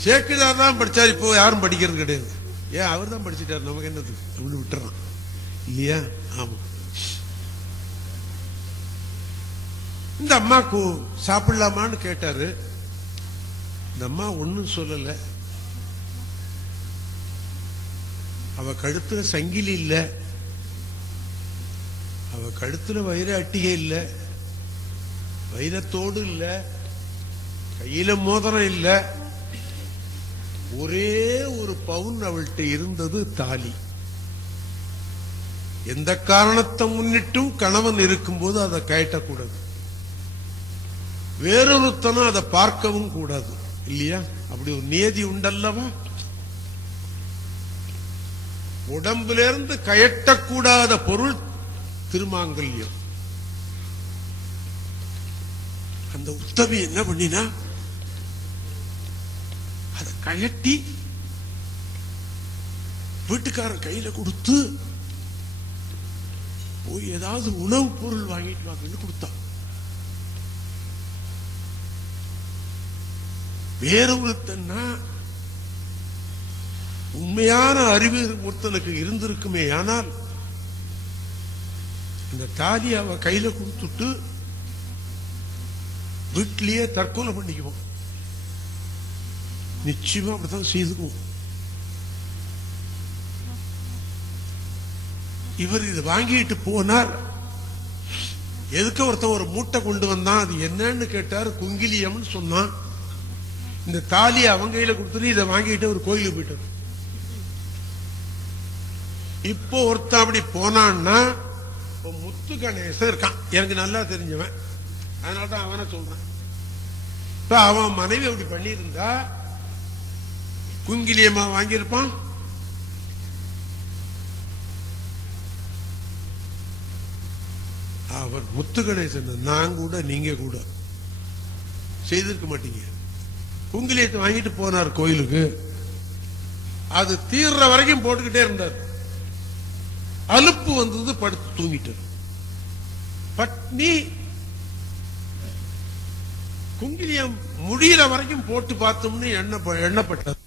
சேக்கிழார் தான் படிச்சார். இப்போ யாரும் படிக்கிறது கிடையாது. ஏன் அவர் தான் படிச்சுட்டார், நமக்கு என்னது அப்படின்னு விட்டுறான் இல்லையா? ஆமா. இந்த அம்மாக்கு சாப்பிடலாமான்னு கேட்டாரு. இந்த அம்மா ஒன்னும் சொல்லல. அவ கழுத்துல சங்கிலி இல்ல, அவ கழுத்துல வைர அட்டிகை இல்ல, வைரத்தோடு இல்ல, கையில மோதிரம் இல்ல. ஒரே ஒரு பவுன் அவள்கிட்ட இருந்தது தாலி. எந்த காரணத்தை முன்னிட்டும் கணவன் இருக்கும்போது அதை கயட்டக்கூடாது, வேறொருத்தனும் அதை பார்க்கவும் கூடாது இல்லையா? அப்படி ஒரு நியதி உண்டல்லவா? உடம்பிலிருந்து கயட்டக்கூடாத பொருள் திருமாங்கல்யம். அந்த உத்தமி என்ன பண்ணினா, அதை கயட்டி வீட்டுக்காரன் கையில கொடுத்து போய் ஏதாவது உணவு பொருள் வாங்கிட்டு வாங்கன்னு கொடுத்தா. வேற ஒருத்தன்னா உண்மையான அறிவு ஒருத்தனுக்கு இருந்திருக்குமே. ஆனால் இந்த தாலி அவ கையில கொடுத்துட்டு வீட்டிலேயே தற்கொலை பண்ணிக்குவோம். நிச்சயமா அப்படித்தான் செய்துக்குவோம். இவர் இதை வாங்கிட்டு போனார். எதுக்கு ஒருத்தன் ஒரு மூட்டை கொண்டு வந்தான். அது என்னன்னு கேட்டார். குங்கிலியம்னு சொன்னான். இந்த தாலி அவங்க கையில கொடுத்துட்டு இதை வாங்கிட்டு ஒரு கோயிலுக்கு போயிட்டார். இப்போ ஒருத்தன் அப்படி போனான்னா முத்து கணேசன் இருக்கான், எனக்கு நல்லா தெரிஞ்சவன், அதனாலதான் அவனை சொல்றேன். இப்ப அவன் மனைவி அப்படி பண்ணியிருந்தா குங்கிலியமா வாங்கியிருப்பான். அவர் முத்து கணேசன் நான் கூட நீங்க கூட செய்திருக்க மாட்டீங்க. குங்கிலியத்தை வாங்கிட்டு போனார் கோயிலுக்கு. அது தீர்ற வரைக்கும் போட்டுக்கிட்டே இருந்தார். அலுப்பு வந்தது, படுத்து தூங்கிட்டார். பட்னி. குங்கிலியம் முடிகிற வரைக்கும் போட்டு பார்த்தோம்னு எண்ணப்பட்டார்.